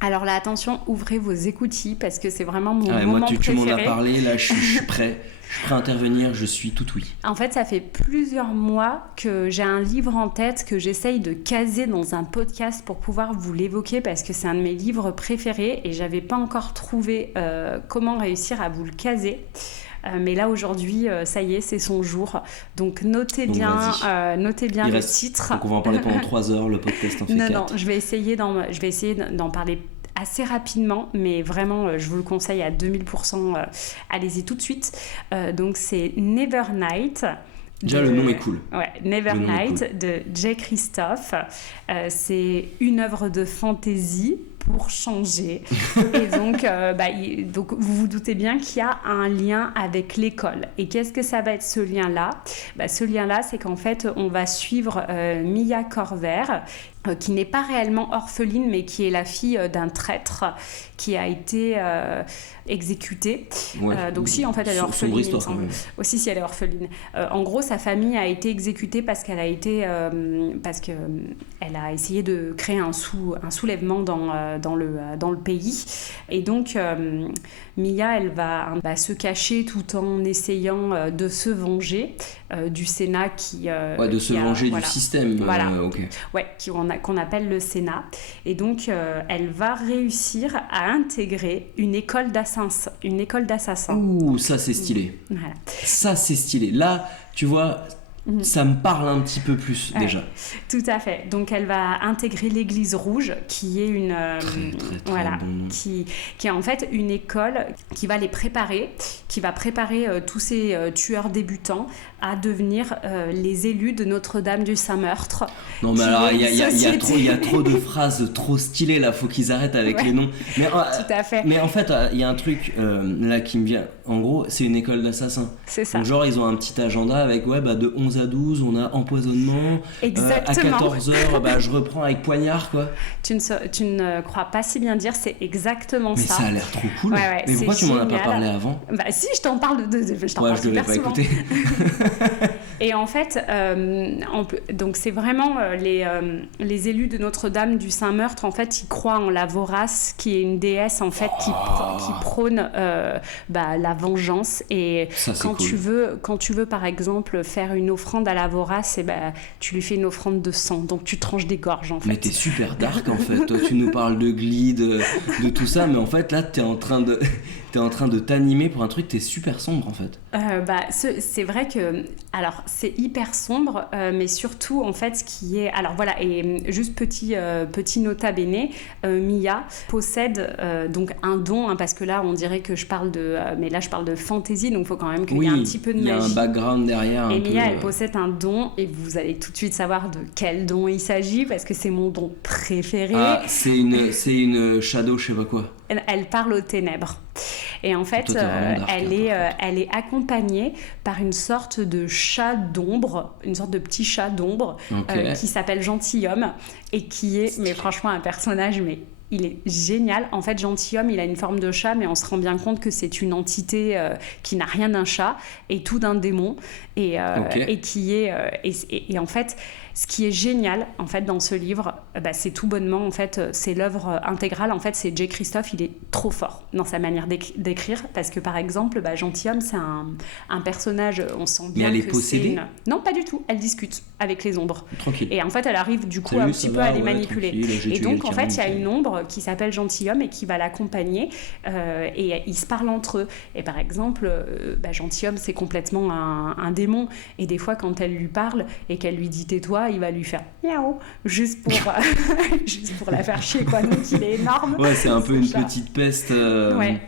Alors là, attention, ouvrez vos écoutilles parce que c'est vraiment mon moment moi, tu préféré. m'en as parlé, là je suis prêt. Je suis prêt à intervenir, je suis tout oui. En fait, ça fait plusieurs mois que j'ai un livre en tête que j'essaye de caser dans un podcast pour pouvoir vous l'évoquer parce que c'est un de mes livres préférés et j'avais pas encore trouvé comment réussir à vous le caser. Mais là aujourd'hui, ça y est, c'est son jour. Donc notez bien le titre. Donc on va en parler pendant 3 heures, le podcast en fait 4. Non, je vais essayer d'en parler assez rapidement, mais vraiment, je vous le conseille à 2000%. Allez-y tout de suite. Donc c'est Nevernight. Déjà, le nom est cool. Ouais, Nevernight de Jay Kristoff. C'est une œuvre de fantasy pour changer. Et donc vous vous doutez bien qu'il y a un lien avec l'école. Et qu'est-ce que ça va être ce lien-là ? Ce lien-là, c'est qu'en fait, on va suivre Mia Corver, qui n'est pas réellement orpheline, mais qui est la fille d'un traître qui a été exécuté. Ouais. Donc si, en fait, elle est orpheline, histoire, il me semble. Aussi, si elle est orpheline. En gros, sa famille a été exécutée parce qu'elle a essayé de créer un soulèvement dans le pays. Et donc, Mia, elle va se cacher tout en essayant de se venger du Sénat qui... venger du système. Voilà. Okay. Ouais, qu'on appelle le Sénat. Et donc, elle va réussir à intégrer une école d'assassins. Ouh, ça c'est stylé. Voilà. Ça c'est stylé. Là, tu vois... Ça me parle un petit peu plus déjà. Tout à fait. Donc elle va intégrer l'Église Rouge, qui est une qui est en fait une école qui va préparer tous ces tueurs débutants à devenir les élus de Notre-Dame du Saint-Meurtre. Non mais alors il y a trop de phrases trop stylées là, faut qu'ils arrêtent avec les noms. Mais tout à fait. Mais en fait, il y a un truc là qui me vient. En gros, c'est une école d'assassins. C'est ça. Donc genre ils ont un petit agenda avec de 11 à 12, on a empoisonnement. Exactement. À 14h, je reprends avec poignard quoi. Tu ne crois pas si bien dire, c'est exactement ça. Mais ça a l'air trop cool. Mais pourquoi tu m'en as pas parlé avant ? Si, je t'en parle je t'en parle je devais super pas souvent. écouter. Et en fait, donc c'est vraiment les élus de Notre-Dame du Saint-Meurtre, en fait, ils croient en la Vorace, qui est une déesse en fait qui prône la vengeance. Et ça, quand cool. tu veux par exemple faire une offrande à la Vorace, tu lui fais une offrande de sang, donc tu tranches des gorges en fait. Mais t'es super dark en fait. Toi, tu nous parles de Glee, de tout ça, mais en fait là, t'es en train de t'animer pour un truc, t'es super sombre en fait. C'est vrai que, alors c'est hyper sombre, mais surtout en fait ce qui est, alors voilà, et juste petit nota bene, Mia possède donc un don, parce que là on dirait que je parle mais là je parle de fantasy, donc il faut quand même qu'il y ait un petit peu de magie. Il y a un background derrière. Et Mia, elle possède un don, et vous allez tout de suite savoir de quel don il s'agit, parce que c'est mon don préféré. Ah, c'est une shadow, je sais pas quoi. Elle parle aux ténèbres. Et en fait, elle est accompagnée par une sorte de chat d'ombre, une sorte de petit chat d'ombre, qui s'appelle Gentilhomme, et qui est, mais franchement, un personnage, mais il est génial. En fait, Gentilhomme, il a une forme de chat, mais on se rend bien compte que c'est une entité qui n'a rien d'un chat et tout d'un démon, et qui est... et en fait, Ce qui est génial en fait dans ce livre, c'est tout bonnement en fait, c'est l'œuvre intégrale. En fait, c'est Jay Kristoff, il est trop fort dans sa manière d'écrire parce que par exemple, Gentilhomme, c'est un personnage, on sent bien mais elle que est possédée. Non, pas du tout. Elle discute avec les ombres. Tranquille. Et en fait, elle arrive du coup Salut, un ça petit peu va, à les ouais, manipuler. tranquille, Et donc en fait, il y a quelqu'un, une ombre qui s'appelle Gentilhomme et qui va l'accompagner et ils se parlent entre eux. Et par exemple, Gentilhomme, c'est complètement un démon. Et des fois, quand elle lui parle et qu'elle lui dit tais-toi, il va lui faire miaou juste pour la faire chier, quoi. Donc il est énorme. Ouais, c'est un peu une chat. petite peste. Ouais.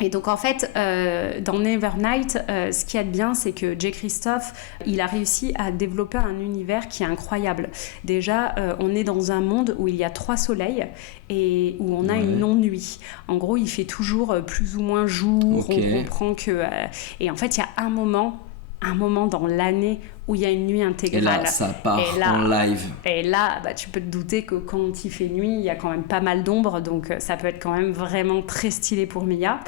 Et donc en fait, dans Nevernight, ce qu'il y a de bien, c'est que Jay Kristoff, il a réussi à développer un univers qui est incroyable. Déjà, on est dans un monde où il y a 3 soleils et où on a une non-nuit. En gros, il fait toujours plus ou moins jour. Okay. On comprend que... et en fait, il y a un moment dans l'année où il y a une nuit intégrale. Et là, ça part en live. Et là, tu peux te douter que quand il fait nuit, il y a quand même pas mal d'ombre, donc ça peut être quand même vraiment très stylé pour Mia.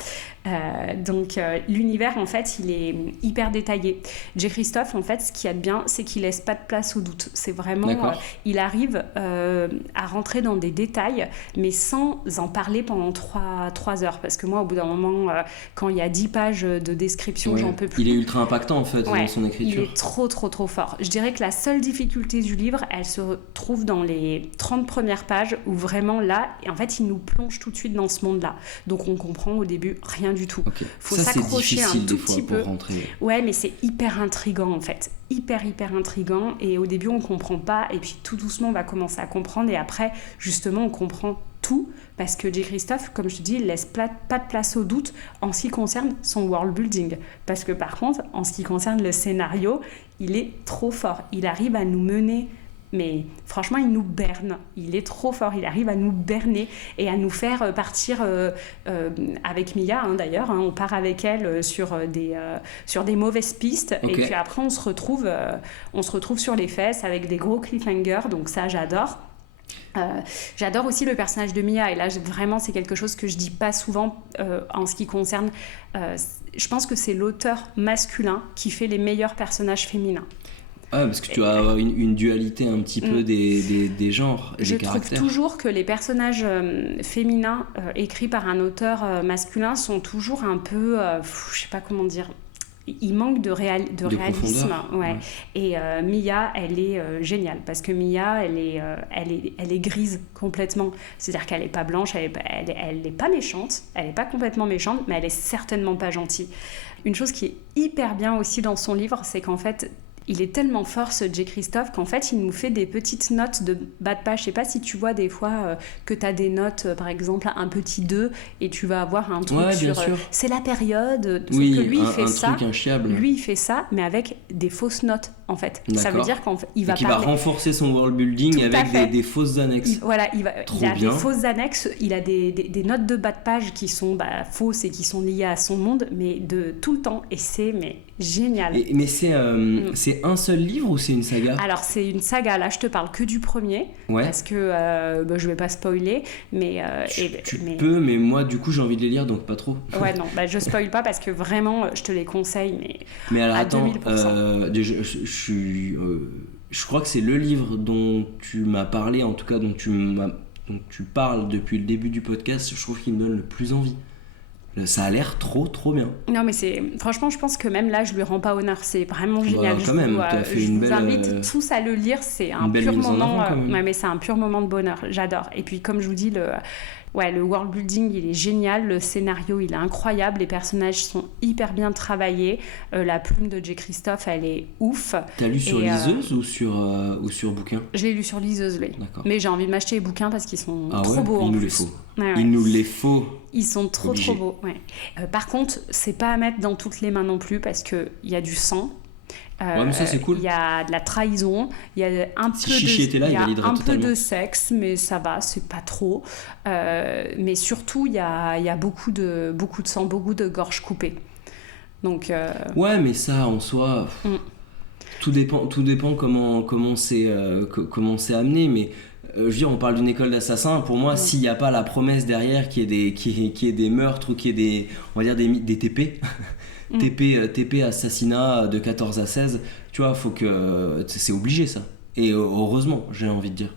Donc l'univers, en fait, il est hyper détaillé. Jay Kristoff, en fait, ce qu'il y a de bien, c'est qu'il laisse pas de place au doute. C'est vraiment... il arrive à rentrer dans des détails, mais sans en parler pendant 3 heures. Parce que moi, au bout d'un moment, quand il y a 10 pages de description, j'en peux plus. Il est ultra impactant, en fait, dans son écriture. Il est trop fort. Je dirais que la seule difficulté du livre, elle se trouve dans les 30 premières pages où vraiment là, en fait, il nous plonge tout de suite dans ce monde-là. Donc on comprend au début rien du tout. Faut s'accrocher un tout petit peu. Ouais, mais c'est hyper intriguant en fait. Hyper intriguant. Et au début, on comprend pas. Et puis tout doucement, on va commencer à comprendre. Et après, justement, on comprend tout. Parce que Jay Kristoff, comme je te dis, il laisse pas de place au doute en ce qui concerne son world building. Parce que par contre, en ce qui concerne le scénario, il est trop fort. Il arrive à nous mener, mais franchement, il nous berne. Il est trop fort. Il arrive à nous berner et à nous faire partir avec Mia, d'ailleurs. On part avec elle sur des mauvaises pistes. Et puis après, on se retrouve sur les fesses avec des gros cliffhangers. Donc ça, j'adore. J'adore aussi le personnage de Mia, et là vraiment c'est quelque chose que je dis pas souvent en ce qui concerne je pense que c'est l'auteur masculin qui fait les meilleurs personnages féminins. Parce que tu as une dualité un petit peu des genres et des caractères. Je trouve toujours que les personnages féminins écrits par un auteur masculin sont toujours un peu je sais pas comment dire, il manque de réalisme. Ouais. Et Mia, elle est géniale parce que Mia, elle est grise complètement. C'est-à-dire qu'elle n'est pas blanche, elle n'est pas méchante, elle n'est pas complètement méchante, mais elle est certainement pas gentille. Une chose qui est hyper bien aussi dans son livre, c'est qu'en fait, il est tellement fort, ce Jay Kristoff, qu'en fait, il nous fait des petites notes de bas de page. Je sais pas si tu vois des fois que tu as des notes, par exemple, un petit 2, et tu vas avoir un truc sur... c'est la période. Oui, que lui, il fait ça. Truc inchiable. Lui, il fait ça, mais avec des fausses notes, en fait. D'accord. Ça veut dire qu'il va parler... va renforcer son world building avec des fausses annexes. Il a des fausses annexes, il a des notes de bas de page qui sont fausses et qui sont liées à son monde, mais de tout le temps. Et c'est génial. Mais c'est un seul livre ou c'est une saga ? Alors c'est une saga, là je te parle que du premier, parce que je vais pas spoiler, mais... tu peux, mais moi du coup j'ai envie de les lire, donc pas trop. Ouais, non, je spoil pas parce que vraiment je te les conseille, mais alors, à attends, 2000%. Je crois que c'est le livre dont tu m'as parlé, en tout cas dont tu parles depuis le début du podcast, je trouve qu'il me donne le plus envie. Ça a l'air trop bien. Non mais franchement je pense que même là je lui rends pas honneur, c'est vraiment génial. Je vous invite tous à le lire, c'est un pur moment. Mais c'est un pur moment de bonheur, j'adore. Et puis comme je vous dis, le world building il est génial, le scénario il est incroyable, les personnages sont hyper bien travaillés, la plume de Jay Kristoff elle est ouf. T'as lu sur liseuse ou sur bouquin ? Je l'ai lu sur liseuse, oui. D'accord. Mais j'ai envie de m'acheter les bouquins parce qu'ils sont trop beaux en plus. Il nous les faut. Ils sont trop beaux. Ouais. Par contre, c'est pas à mettre dans toutes les mains non plus parce qu'il y a du sang. Mais ça c'est cool. Il y a de la trahison, il y a un peu de sexe, mais ça va, c'est pas trop. Mais surtout, il y a beaucoup de sang, beaucoup de gorge coupée. Donc. Ouais, mais ça en soi. Tout dépend comment c'est amené, mais. Je veux dire, on parle d'une école d'assassins. Pour moi, s'il n'y a pas la promesse derrière qu'il y ait des meurtres ou qu'il y ait des TP, TP assassinat de 14 à 16, tu vois, faut que c'est obligé ça. Et heureusement, j'ai envie de dire.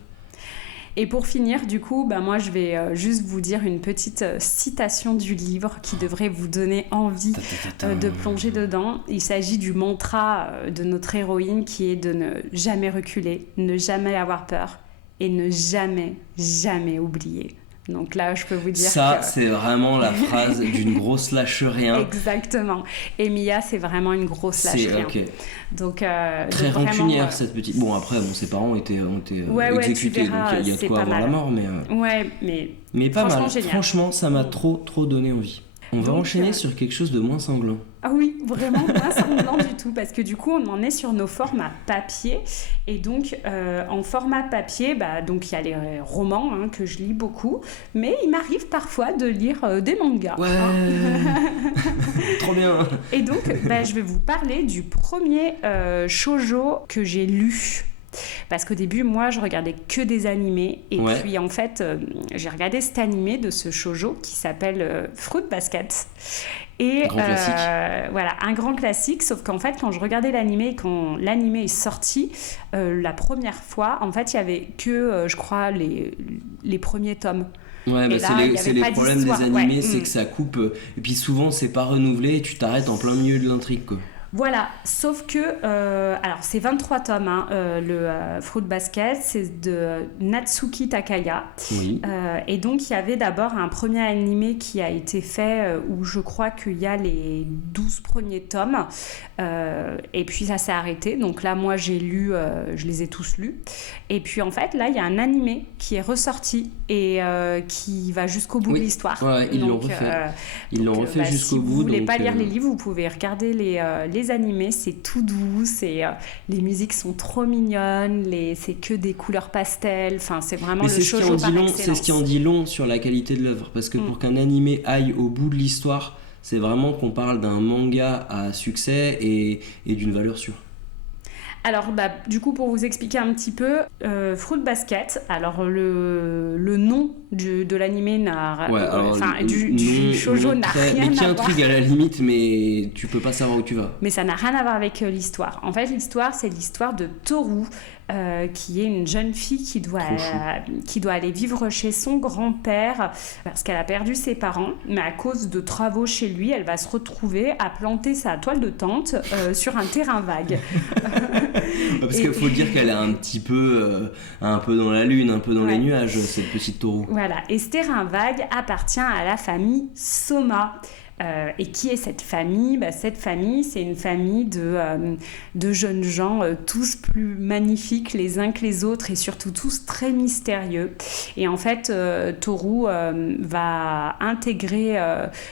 Et pour finir, du coup, moi je vais juste vous dire une petite citation du livre qui devrait vous donner envie de plonger dedans. Il s'agit du mantra de notre héroïne qui est de ne jamais reculer, ne jamais avoir peur et ne jamais, jamais oublier. Donc là, je peux vous dire ça, que... c'est vraiment la phrase d'une grosse lâche-rien. Exactement. Et Mia, c'est vraiment une grosse lâche-rien. Okay. Donc, très rancunière, cette petite... Bon, après, ses parents ont été exécutés, verras, donc il y a de quoi avoir la mort, mais... Ouais, mais pas mal. Génial. Franchement, ça m'a trop donné envie. On va enchaîner sur quelque chose de moins sanglant. Ah oui, vraiment moins sanglant du tout, parce que du coup, on en est sur nos formats papier. Et donc, en format papier, donc il y a les romans que je lis beaucoup, mais il m'arrive parfois de lire des mangas. Ouais, trop bien. Et donc, je vais vous parler du premier shoujo que j'ai lu. Parce qu'au début, moi, je regardais que des animés. Et puis, en fait, j'ai regardé cet animé de ce shoujo qui s'appelle Fruit Basket. Et grand classique. Voilà, un grand classique. Sauf qu'en fait, quand je regardais l'animé, quand l'animé est sorti, la première fois, en fait, il n'y avait que, je crois, les premiers tomes. Ouais, c'est les problèmes des animés, c'est que ça coupe. Et puis souvent, c'est pas renouvelé et tu t'arrêtes en plein milieu de l'intrigue, quoi. Voilà, sauf que, alors c'est 23 tomes, le Fruit Basket, c'est de Natsuki Takaya. Oui. Et donc il y avait d'abord un premier animé qui a été fait où je crois qu'il y a les 12 premiers tomes. Et puis ça s'est arrêté. Donc là, moi j'ai lu, je les ai tous lus. Et puis en fait, là, il y a un animé qui est ressorti et qui va jusqu'au bout de l'histoire. Ouais, ils l'ont refait. Ils l'ont refait jusqu'au bout. Si vous voulez pas lire les livres, vous pouvez regarder les animés, c'est tout doux, les musiques sont trop mignonnes, c'est que des couleurs pastel, enfin c'est vraiment le shoujo par excellence. C'est ce qui en dit long sur la qualité de l'œuvre, parce que pour qu'un animé aille au bout de l'histoire, c'est vraiment qu'on parle d'un manga à succès et d'une valeur sûre. Alors, du coup, pour vous expliquer un petit peu, Fruit Basket, alors le nom de l'animé du shoujo n'a rien à voir. Mais qui intrigue à la limite, mais tu peux pas savoir où tu vas. Mais ça n'a rien à voir avec l'histoire. En fait, l'histoire, c'est l'histoire de Toru, qui est une jeune fille qui doit aller vivre chez son grand-père parce qu'elle a perdu ses parents, mais à cause de travaux chez lui, elle va se retrouver à planter sa toile de tente sur un terrain vague. Parce qu'il faut dire qu'elle est un peu dans la lune, un peu dans les nuages, cette petite Toru. Voilà, et ce terrain vague appartient à la famille Soma. Et qui est cette famille ? Cette famille, c'est une famille de jeunes gens, tous plus magnifiques les uns que les autres et surtout tous très mystérieux. Et en fait, Toru va intégrer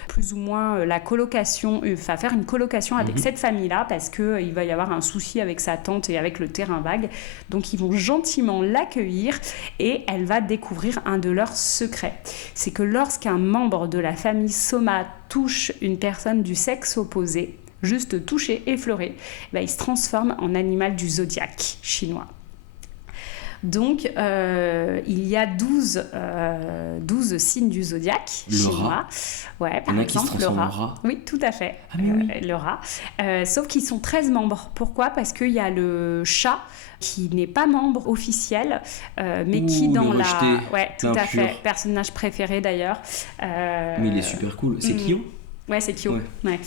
plus ou moins la colocation, va faire une colocation avec cette famille-là parce qu'il va y avoir un souci avec sa tante et avec le terrain vague. Donc, ils vont gentiment l'accueillir et elle va découvrir un de leurs secrets. C'est que lorsqu'un membre de la famille Soma touche une personne du sexe opposé, juste toucher, effleurer, il se transforme en animal du zodiaque chinois. Donc, il y a 12 signes du zodiaque chinois. Ouais, par exemple, le rat. Oui, tout à fait. Ah, oui. Le rat. Sauf qu'ils sont 13 membres. Pourquoi ? Parce qu'il y a le chat qui n'est pas membre officiel, mais qui dans la... Ouais, tout à fait. Personnage préféré d'ailleurs. Mais il est super cool. C'est Kyo ? Ouais, c'est Kyo. Ouais.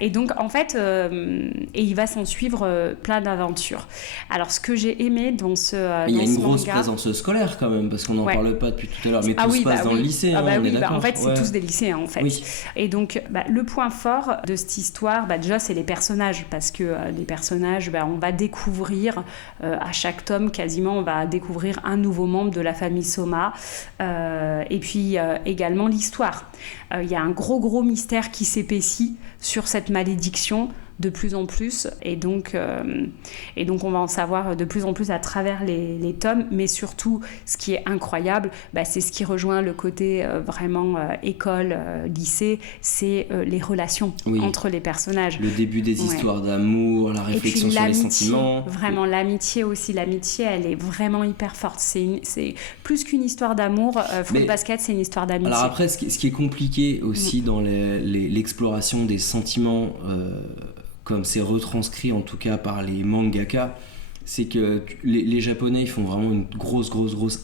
Et donc, en fait, et il va s'en suivre plein d'aventures. Alors, ce que j'ai aimé dans ce manga... Il y a une grosse présence scolaire quand même, parce qu'on n'en parle pas depuis tout à l'heure, mais tout se passe dans le lycée, on est d'accord. En fait, c'est tous des lycéens, en fait. Oui. Et donc, le point fort de cette histoire, déjà, c'est les personnages, parce que les personnages, on va découvrir, à chaque tome, quasiment, on va découvrir un nouveau membre de la famille Soma, et puis également l'histoire. Il y a un gros mystère qui s'épaissit sur cette malédiction de plus en plus et donc on va en savoir de plus en plus à travers les tomes, mais surtout ce qui est incroyable, c'est ce qui rejoint le côté vraiment école, lycée, c'est les relations entre les personnages. Le début des histoires d'amour, la réflexion sur les sentiments. Vraiment, l'amitié aussi, elle est vraiment hyper forte. C'est plus qu'une histoire d'amour, Fruit Basket, c'est une histoire d'amitié. Alors après, ce qui est compliqué aussi dans l'exploration des sentiments, comme c'est retranscrit en tout cas par les mangaka, c'est que les Japonais ils font vraiment une grosse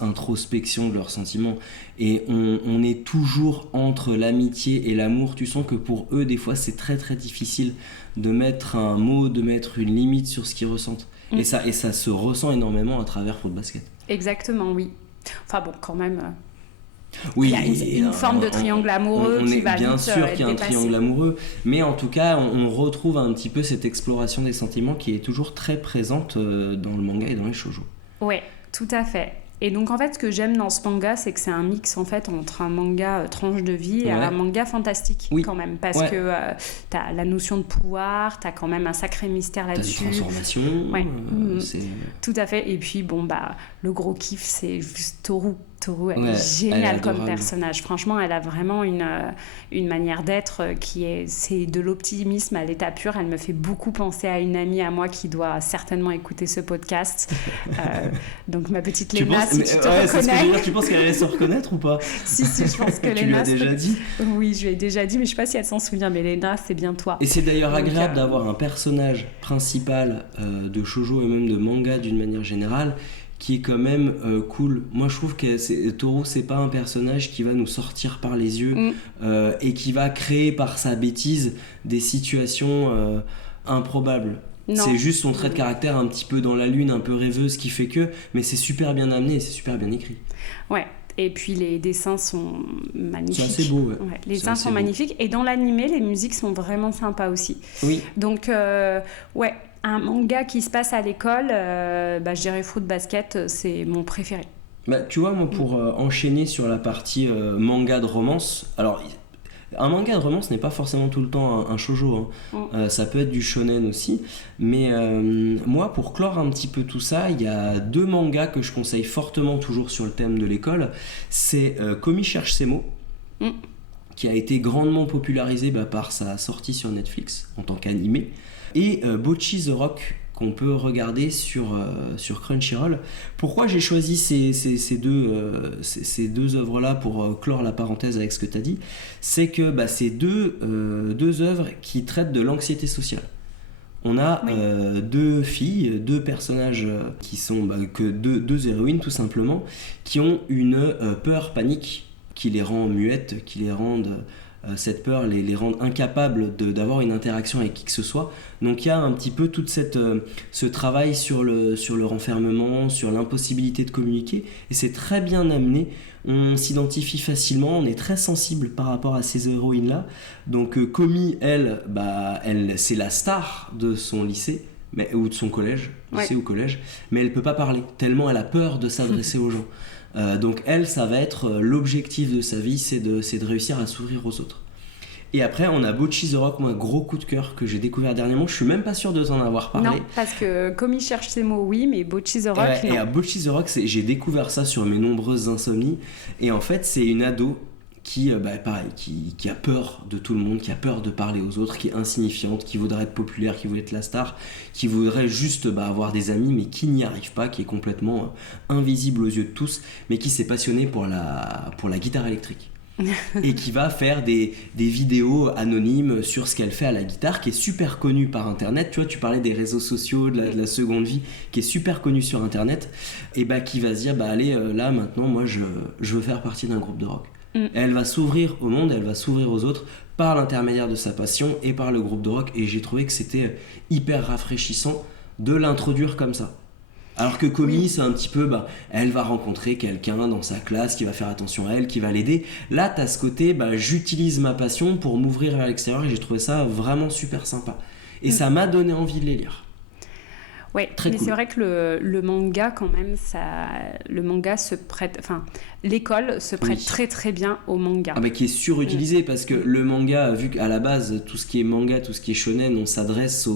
introspection de leurs sentiments et on est toujours entre l'amitié et l'amour. Tu sens que pour eux des fois c'est très très difficile de mettre un mot, de mettre une limite sur ce qu'ils ressentent. Et ça se ressent énormément à travers Fruit Basket. Exactement, oui. Enfin bon, quand même... Oui, il y a une forme de triangle amoureux qui va bien vite sûr qu'il y a un dépasser. triangle amoureux, mais en tout cas on retrouve un petit peu cette exploration des sentiments qui est toujours très présente dans le manga et dans les shoujo. Ouais, tout à fait. Et donc en fait ce que j'aime dans ce manga, c'est que c'est un mix en fait entre un manga tranche de vie et un manga fantastique quand même, parce que t'as la notion de pouvoir, t'as quand même un sacré mystère là-dessus. T'as des transformations, c'est... Tout à fait. Et puis bon bah le gros kiff c'est juste Toru. Toru, elle est géniale comme personnage. Franchement, elle a vraiment une manière d'être c'est de l'optimisme à l'état pur. Elle me fait beaucoup penser à une amie à moi qui doit certainement écouter ce podcast. Donc ma petite Léna, si tu te reconnais. C'est ce que je veux dire. Tu penses qu'elle allait se reconnaître ou pas? Si, je pense que Léna... Tu lui as déjà dit? Oui, je lui ai déjà dit, mais je sais pas si elle s'en souvient. Mais Léna, c'est bien toi. Et c'est d'ailleurs agréable d'avoir un personnage principal de shoujo et même de manga d'une manière générale qui est quand même cool. Moi je trouve que Toru c'est pas un personnage qui va nous sortir par les yeux et qui va créer par sa bêtise des situations improbables. Non. C'est juste son trait de caractère un petit peu dans la lune, un peu rêveuse qui fait que, mais c'est super bien amené et c'est super bien écrit. Ouais. Et puis les dessins sont magnifiques. C'est assez beau, les dessins sont magnifiques. Et dans l'animé, les musiques sont vraiment sympas aussi. Oui. Donc, un manga qui se passe à l'école, je dirais Fruit Basket, c'est mon préféré. Bah, tu vois, moi, pour enchaîner sur la partie manga de romance, alors... Un manga de romance n'est pas forcément tout le temps un shoujo, ça peut être du shonen aussi, mais moi pour clore un petit peu tout ça, il y a 2 mangas que je conseille fortement toujours sur le thème de l'école. C'est Komi cherche ses mots, qui a été grandement popularisé par sa sortie sur Netflix en tant qu'animé, et Bocchi the Rock, qu'on peut regarder sur Crunchyroll. Pourquoi j'ai choisi ces deux œuvres-là pour clore la parenthèse avec ce que tu as dit, c'est que c'est deux œuvres qui traitent de l'anxiété sociale. On a 2 filles, 2 personnages qui sont que deux héroïnes tout simplement, qui ont une peur panique qui les rend muettes, qui les rendent... cette peur les rend incapables d'avoir une interaction avec qui que ce soit. Donc il y a un petit peu tout ce travail sur le renfermement, sur l'impossibilité de communiquer, et c'est très bien amené. On s'identifie facilement, on est très sensible par rapport à ces héroïnes-là. Donc Komi, elle, c'est la star de son lycée, ou de son collège, lycée ou collège, mais elle peut pas parler, tellement elle a peur de s'adresser aux gens. Donc elle, ça va être l'objectif de sa vie, c'est de réussir à s'ouvrir aux autres. Et après on a Bocchi the Rock, moi gros coup de cœur que j'ai découvert dernièrement. Je suis même pas sûr de t'en avoir parlé. Non, parce que comme il cherche ses mots, oui, mais Bocchi the Rock, non. Et à Bocchi the Rock, j'ai découvert ça sur mes nombreuses insomnies. Et en fait c'est une ado qui a peur de tout le monde, qui a peur de parler aux autres, qui est insignifiante, qui voudrait être populaire, qui voudrait être la star, qui voudrait juste avoir des amis, mais qui n'y arrive pas, qui est complètement invisible aux yeux de tous, mais qui s'est passionnée pour la guitare électrique. Et qui va faire des vidéos anonymes sur ce qu'elle fait à la guitare, qui est super connue par internet. Tu vois, tu parlais des réseaux sociaux, de la seconde vie, qui est super connue sur internet, et qui va se dire allez, là maintenant moi je veux faire partie d'un groupe de rock. Elle va s'ouvrir au monde, elle va s'ouvrir aux autres par l'intermédiaire de sa passion et par le groupe de rock, et j'ai trouvé que c'était hyper rafraîchissant de l'introduire comme ça. Alors que Komi, c'est un petit peu, elle va rencontrer quelqu'un dans sa classe qui va faire attention à elle, qui va l'aider. Là, t'as ce côté, j'utilise ma passion pour m'ouvrir vers l'extérieur, et j'ai trouvé ça vraiment super sympa. Et ça m'a donné envie de les lire. Ouais, mais cool. C'est vrai que le manga, quand même, le manga se prête... Enfin, l'école se prête très très bien au manga. Qui est surutilisé, parce que le manga, vu qu'à la base, tout ce qui est manga, tout ce qui est shonen, on s'adresse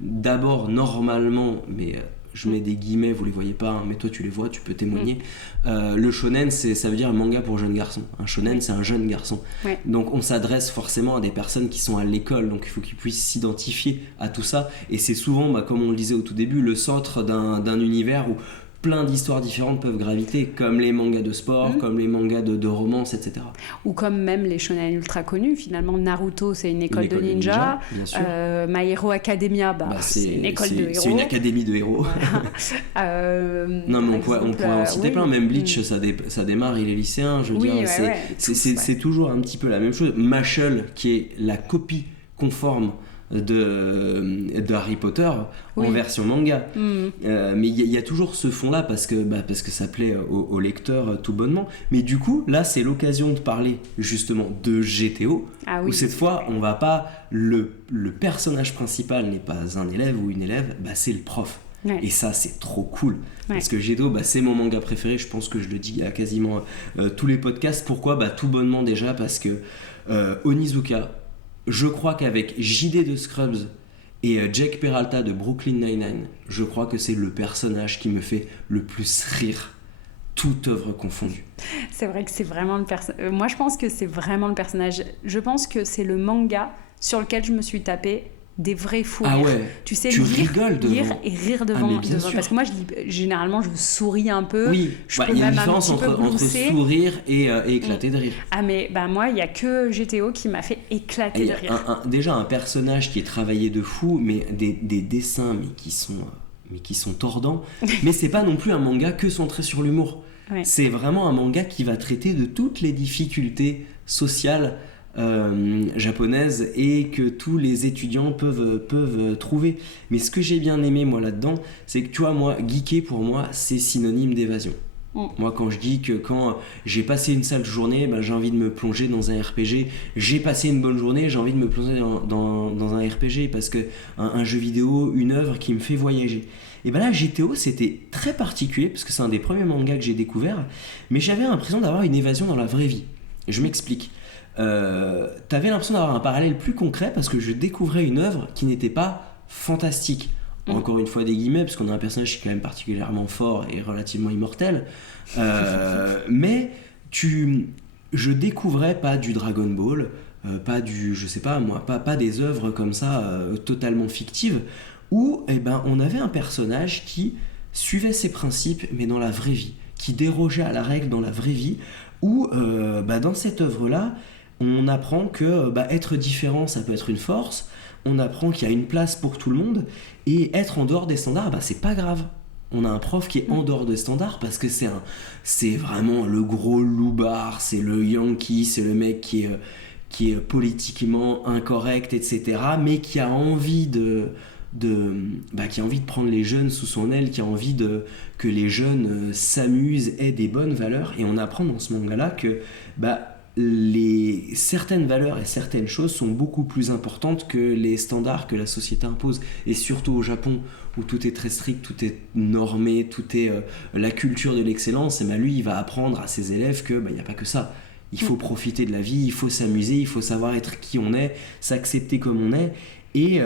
d'abord normalement, mais... je mets des guillemets, vous les voyez pas, mais toi tu les vois, tu peux témoigner. Le shonen, ça veut dire manga pour jeunes garçons. Un shonen, c'est un jeune garçon. Ouais. Donc on s'adresse forcément à des personnes qui sont à l'école, donc il faut qu'ils puissent s'identifier à tout ça. Et c'est souvent, comme on le disait au tout début, le centre d'un univers où plein d'histoires différentes peuvent graviter, comme les mangas de sport, comme les mangas de romance, etc. Ou comme même les shonen ultra connus. Finalement, Naruto, c'est une école de ninja. Bien sûr. My Hero Academia, c'est une école de héros. C'est une académie de héros. Non, mais on pourrait en citer plein. Même Bleach, ça démarre, il est lycéen. Je veux dire, c'est toujours un petit peu la même chose. Mashle, qui est la copie conforme de Harry Potter en version manga. Mais il y a toujours ce fond là parce que ça plaît aux lecteurs tout bonnement. Mais du coup là c'est l'occasion de parler justement de GTO où cette fois on va pas le personnage principal n'est pas un élève ou une élève, c'est le prof. Et ça c'est trop cool parce que GTO c'est mon manga préféré. Je pense que je le dis à quasiment tous les podcasts. Pourquoi? Tout bonnement déjà parce que Onizuka, je crois qu'avec JD de Scrubs et Jake Peralta de Brooklyn Nine-Nine, je crois que c'est le personnage qui me fait le plus rire, toute œuvre confondue. C'est vrai que c'est vraiment le personnage. Moi, je pense que c'est vraiment le personnage. Je pense que c'est le manga sur lequel je me suis tapé des vrais fous rires. Ah ouais. Tu sais, tu lire et rire devant. Parce que moi, généralement, je souris un peu. Oui, il y a une différence entre sourire et éclater de rire. Ah mais moi, il n'y a que GTO qui m'a fait éclater de rire. Déjà, un personnage qui est travaillé de fou, mais des dessins qui sont tordants. Mais c'est pas non plus un manga que centré sur l'humour. Ouais. C'est vraiment un manga qui va traiter de toutes les difficultés sociales japonaise et que tous les étudiants peuvent trouver. Mais ce que j'ai bien aimé moi là-dedans, c'est que tu vois, moi, geeker pour moi c'est synonyme d'évasion. Moi quand je dis que quand j'ai passé une sale journée, j'ai envie de me plonger dans un RPG, j'ai passé une bonne journée, j'ai envie de me plonger dans un RPG parce que un jeu vidéo, une œuvre qui me fait voyager. Et là GTO c'était très particulier parce que c'est un des premiers mangas que j'ai découvert, mais j'avais l'impression d'avoir une évasion dans la vraie vie. Je m'explique. T'avais l'impression d'avoir un parallèle plus concret parce que je découvrais une œuvre qui n'était pas fantastique. Encore une fois des guillemets, parce qu'on a un personnage qui est quand même particulièrement fort et relativement immortel. Mais je découvrais pas du Dragon Ball, pas du, je sais pas moi, pas des œuvres comme ça totalement fictives, où on avait un personnage qui suivait ses principes mais dans la vraie vie, qui dérogeait à la règle dans la vraie vie, où dans cette œuvre-là, on apprend que être différent, ça peut être une force. On apprend qu'il y a une place pour tout le monde. Et être en dehors des standards, c'est pas grave. On a un prof qui est en dehors des standards parce que c'est vraiment le gros loupard, c'est le Yankee, c'est le mec qui est politiquement incorrect, etc. Mais qui a envie qui a envie de prendre les jeunes sous son aile, qui a envie que les jeunes s'amusent, aient des bonnes valeurs. Et on apprend dans ce manga-là que certaines valeurs et certaines choses sont beaucoup plus importantes que les standards que la société impose. Et surtout au Japon, où tout est très strict, tout est normé, tout est la culture de l'excellence, et lui, il va apprendre à ses élèves que n'y a pas que ça. Il faut profiter de la vie, il faut s'amuser, il faut savoir être qui on est, s'accepter comme on est. Et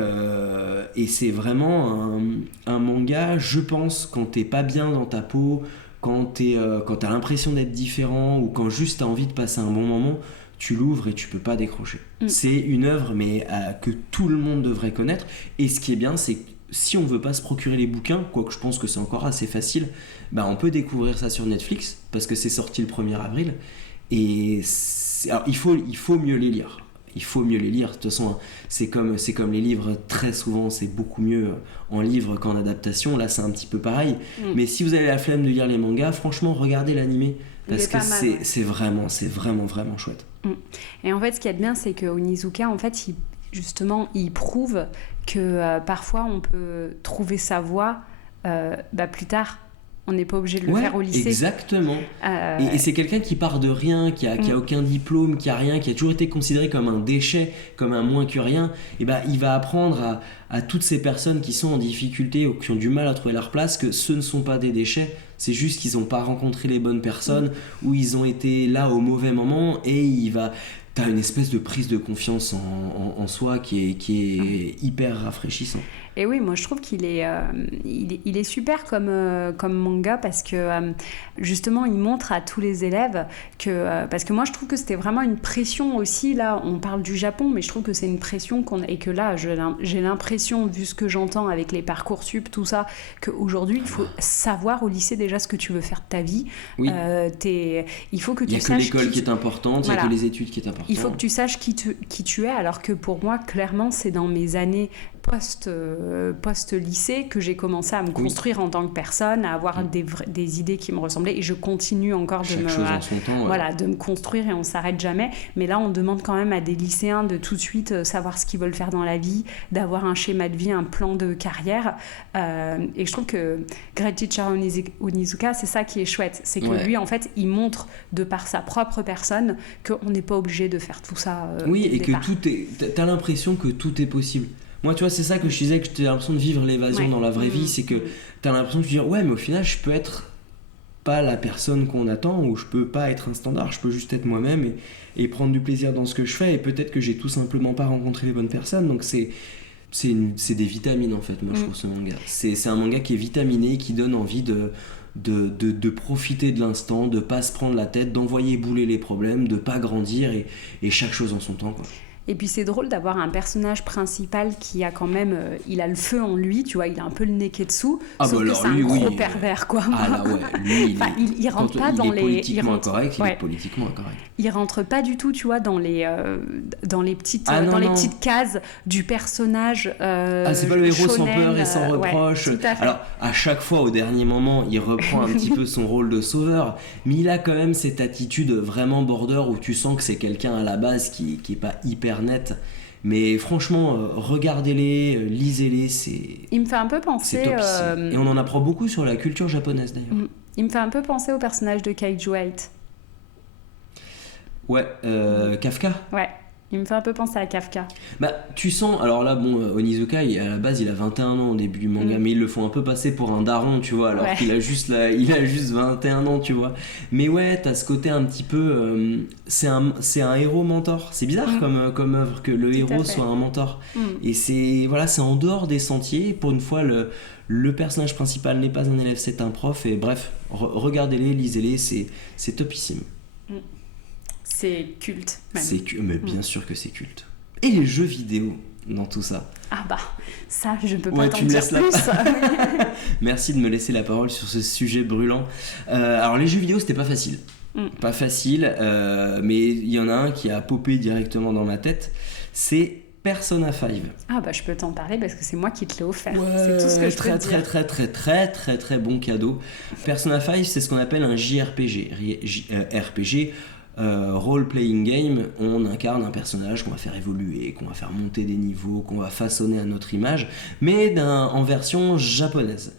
c'est vraiment un manga, je pense, quand t'es pas bien dans ta peau, quand t'as l'impression d'être différent ou quand juste t'as envie de passer un bon moment, tu l'ouvres et tu peux pas décrocher. C'est une œuvre que tout le monde devrait connaître. Et ce qui est bien, c'est que si on veut pas se procurer les bouquins, quoique je pense que c'est encore assez facile, on peut découvrir ça sur Netflix parce que c'est sorti le 1er avril. Et alors, il faut mieux les lire. Il faut mieux les lire. De toute façon, c'est comme les livres, très souvent c'est beaucoup mieux en livre qu'en adaptation. Là c'est un petit peu pareil. Mais si vous avez la flemme de lire les mangas, franchement regardez l'animé parce que c'est vraiment chouette. Et en fait ce qu'il y a de bien, c'est que Onizuka en fait il prouve que parfois on peut trouver sa voie plus tard. On n'est pas obligé de le faire au lycée. Exactement. Et c'est quelqu'un qui part de rien, qui a aucun diplôme, qui a rien, qui a toujours été considéré comme un déchet, comme un moins que rien. Et il va apprendre à toutes ces personnes qui sont en difficulté ou qui ont du mal à trouver leur place que ce ne sont pas des déchets. C'est juste qu'ils n'ont pas rencontré les bonnes personnes ou ils ont été là au mauvais moment et t'as une espèce de prise de confiance en soi qui est hyper rafraîchissant. Et oui, moi je trouve qu'il est, il est super comme manga parce que justement il montre à tous les élèves que... parce que moi je trouve que c'était vraiment une pression aussi, là on parle du Japon, mais je trouve que c'est une pression et que là j'ai l'impression, vu ce que j'entends avec les Parcoursup, tout ça, qu'aujourd'hui il faut savoir au lycée déjà ce que tu veux faire de ta vie. Oui. Il faut que tu saches... Il n'y a que l'école qui est importante, il n'y a que les études qui est importante. Il faut que tu saches qui tu es, alors que pour moi clairement c'est dans mes années post-lycée que j'ai commencé à me construire en tant que personne, à avoir des idées qui me ressemblaient, et je continue encore de me construire, et on s'arrête jamais. Mais là on demande quand même à des lycéens de tout de suite savoir ce qu'ils veulent faire dans la vie, d'avoir un schéma de vie, un plan de carrière, et je trouve que Grettichar Onizuka, c'est ça qui est chouette, c'est que lui en fait il montre de par sa propre personne qu'on n'est pas obligé de faire tout ça et départ. que t'as l'impression que tout est possible. Moi, tu vois, c'est ça que je disais, que j'ai l'impression de vivre l'évasion dans la vraie vie, c'est que t'as l'impression de dire, ouais, mais au final, je peux être pas la personne qu'on attend, ou je peux pas être un standard, je peux juste être moi-même et prendre du plaisir dans ce que je fais, et peut-être que j'ai tout simplement pas rencontré les bonnes personnes, donc c'est des vitamines, en fait, moi, je trouve, ce manga. C'est un manga qui est vitaminé, qui donne envie de profiter de l'instant, de pas se prendre la tête, d'envoyer bouler les problèmes, de pas grandir, et chaque chose en son temps, quoi. Et puis c'est drôle d'avoir un personnage principal qui a quand même, il a le feu en lui, tu vois, il a un peu le neketsu, sauf que c'est un gros pervers, quoi. Ah là ouais, lui, il rentre pas dans les... politiquement incorrect, il est politiquement incorrect. Il rentre pas du tout, tu vois, dans les petites cases du personnage c'est pas le héros sans peur et sans reproche. Alors, à chaque fois, au dernier moment, il reprend un petit peu son rôle de sauveur, mais il a quand même cette attitude vraiment border où tu sens que c'est quelqu'un à la base qui est pas hyper net. Mais franchement, regardez-les, lisez-les, il me fait un peu penser... Et on en apprend beaucoup sur la culture japonaise, d'ailleurs. Il me fait un peu penser au personnage de Kaiju 8. Ouais, Kafka. Ouais, il me fait un peu penser à Kafka. Bah, tu sens... Alors là, bon, Onizuka, à la base, il a 21 ans au début du manga, mais ils le font un peu passer pour un daron, tu vois, alors qu'il a juste 21 ans, tu vois. Mais ouais, t'as ce côté un petit peu... c'est un héros mentor. C'est bizarre comme œuvre, que le héros soit un mentor. Et c'est en dehors des sentiers. Pour une fois, le personnage principal n'est pas un élève, c'est un prof. Et bref, regardez-les, lisez-les, c'est topissime. C'est culte, même. Mais bien sûr que c'est culte. Et les jeux vidéo dans tout ça. Ah bah, ça, je peux pas t'en dire plus. Merci de me laisser la parole sur ce sujet brûlant. Alors, les jeux vidéo, c'était pas facile. Pas facile, mais il y en a un qui a popé directement dans ma tête. C'est Persona 5. Ah bah, je peux t'en parler parce que c'est moi qui te l'ai offert. C'est tout ce que je peux te dire. Très bon cadeau. Persona 5, c'est ce qu'on appelle un JRPG. RPG, role-playing game. On incarne un personnage qu'on va faire évoluer, qu'on va faire monter des niveaux, qu'on va façonner à notre image, mais en version japonaise.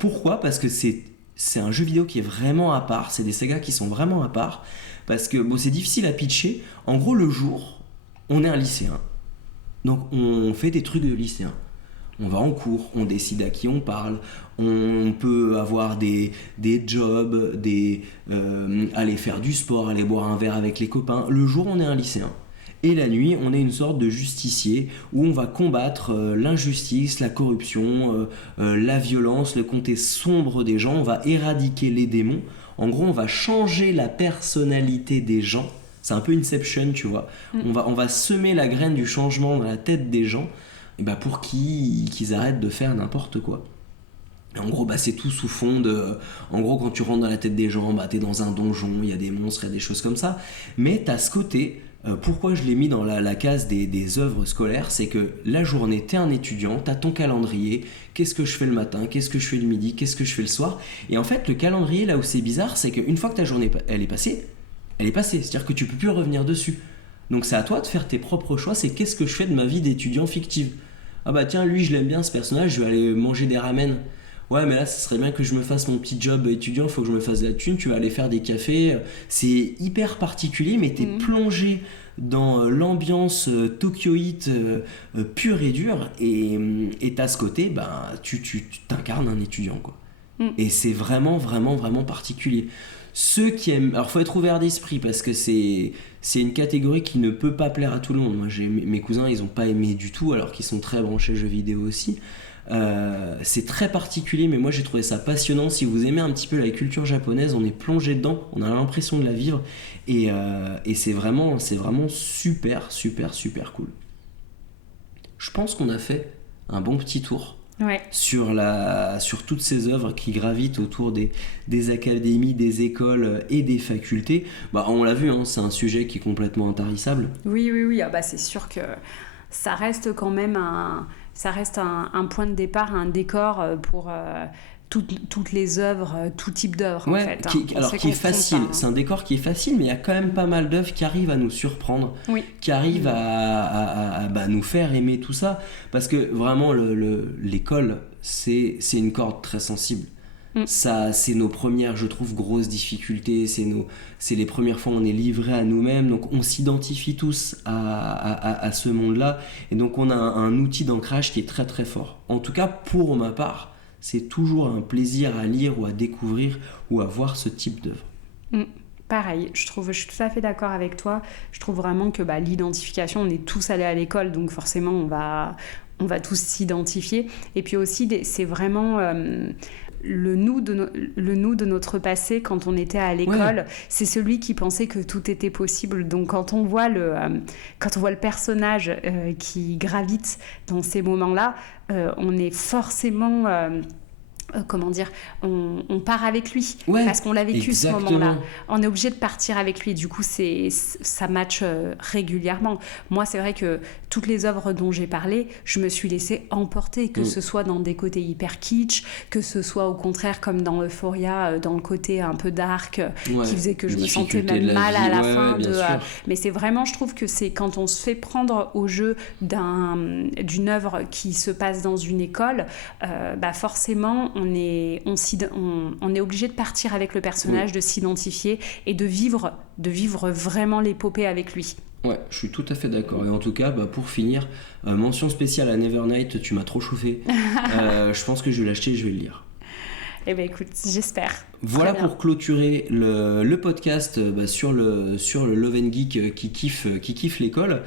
Pourquoi ? Parce que c'est un jeu vidéo qui est vraiment à part. C'est des sagas qui sont vraiment à part. Parce que c'est difficile à pitcher. En gros, le jour, on est un lycéen. Donc on fait des trucs de lycéen. On va en cours, on décide à qui on parle, on peut avoir des jobs, aller faire du sport, aller boire un verre avec les copains. Le jour, on est un lycéen. Et la nuit, on est une sorte de justicier où on va combattre l'injustice, la corruption, la violence, le côté sombre des gens. On va éradiquer les démons. En gros, on va changer la personnalité des gens. C'est un peu Inception, tu vois. On va semer la graine du changement dans la tête des gens, pour qu'ils arrêtent de faire n'importe quoi. Et en gros, c'est tout sous fond de... En gros, quand tu rentres dans la tête des gens, t'es dans un donjon, il y a des monstres, il y a des choses comme ça. Mais t'as ce côté... pourquoi je l'ai mis dans la case des œuvres scolaires, c'est que la journée, t'es un étudiant, t'as ton calendrier, qu'est-ce que je fais le matin, qu'est-ce que je fais le midi, qu'est-ce que je fais le soir. Et en fait, le calendrier, là où c'est bizarre, c'est qu'une fois que ta journée elle est passée, c'est-à-dire que tu peux plus revenir dessus. Donc c'est à toi de faire tes propres choix, c'est qu'est-ce que je fais de ma vie d'étudiant fictive. Ah bah tiens, lui je l'aime bien ce personnage, je vais aller manger des ramen. Ouais, mais là, ce serait bien que je me fasse mon petit job étudiant, il faut que je me fasse de la thune, tu vas aller faire des cafés. C'est hyper particulier, mais t'es plongé dans l'ambiance tokyoïte pure et dure, et t'as ce côté, tu t'incarnes un étudiant, quoi. Et c'est vraiment, vraiment, vraiment particulier. Ceux qui aiment... Alors, faut être ouvert d'esprit parce que c'est une catégorie qui ne peut pas plaire à tout le monde. Moi, mes cousins, ils n'ont pas aimé du tout, alors qu'ils sont très branchés jeux vidéo aussi. C'est très particulier, mais moi, j'ai trouvé ça passionnant. Si vous aimez un petit peu la culture japonaise, on est plongé dedans, on a l'impression de la vivre. Et c'est vraiment super, super, super cool. Je pense qu'on a fait un bon petit tour. Ouais. Sur toutes ces œuvres qui gravitent autour des académies, des écoles et des facultés. On l'a vu, c'est un sujet qui est complètement intarissable. Oui. C'est sûr que ça reste quand même un point de départ, un décor pour toutes les œuvres, tout type d'œuvres en fait. Qui est facile, c'est un décor qui est facile, mais il y a quand même pas mal d'œuvres qui arrivent à nous surprendre, qui arrivent à nous faire aimer tout ça, parce que vraiment l'école, c'est une corde très sensible. Ça, c'est nos premières, je trouve, grosses difficultés, c'est les premières fois où on est livré à nous-mêmes, donc on s'identifie tous à ce monde-là, et donc on a un outil d'ancrage qui est très très fort. En tout cas, pour ma part, c'est toujours un plaisir à lire ou à découvrir ou à voir ce type d'œuvre. Pareil, je suis tout à fait d'accord avec toi. Je trouve vraiment que l'identification, on est tous allés à l'école, donc forcément on va tous s'identifier. Et puis aussi, c'est vraiment le nous de notre passé quand on était à l'école. C'est celui qui pensait que tout était possible. Donc quand on voit le personnage qui gravite dans ces moments-là, on est forcément... on part avec lui parce qu'on l'a vécu exactement. Ce moment-là. On est obligé de partir avec lui. Du coup, ça match régulièrement. Moi, c'est vrai que toutes les œuvres dont j'ai parlé, je me suis laissée emporter, que ce soit dans des côtés hyper kitsch, que ce soit au contraire comme dans Euphoria, dans le côté un peu dark, qui faisait que je me sentais même mal à la fin. Mais c'est vraiment, je trouve que c'est quand on se fait prendre au jeu d'une œuvre qui se passe dans une école, forcément, on est obligé de partir avec le personnage, de s'identifier et de vivre vraiment l'épopée avec lui. Ouais, je suis tout à fait d'accord. Et en tout cas, pour finir, mention spéciale à Nevernight, tu m'as trop chauffé. Je pense que je vais l'acheter et je vais le lire. Eh bien écoute, j'espère. Voilà pour clôturer le podcast sur le Love & Geek qui kiffe l'école.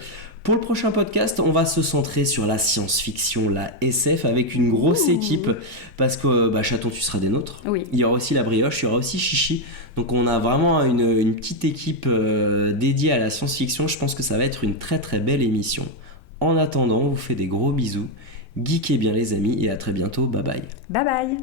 Pour le prochain podcast, on va se centrer sur la science-fiction, la SF, avec une grosse équipe, parce que Chaton, tu seras des nôtres. Oui. Il y aura aussi la Brioche, il y aura aussi Chichi. Donc on a vraiment une petite équipe dédiée à la science-fiction. Je pense que ça va être une très très belle émission. En attendant, on vous fait des gros bisous. Geekez bien les amis et à très bientôt. Bye bye. Bye bye.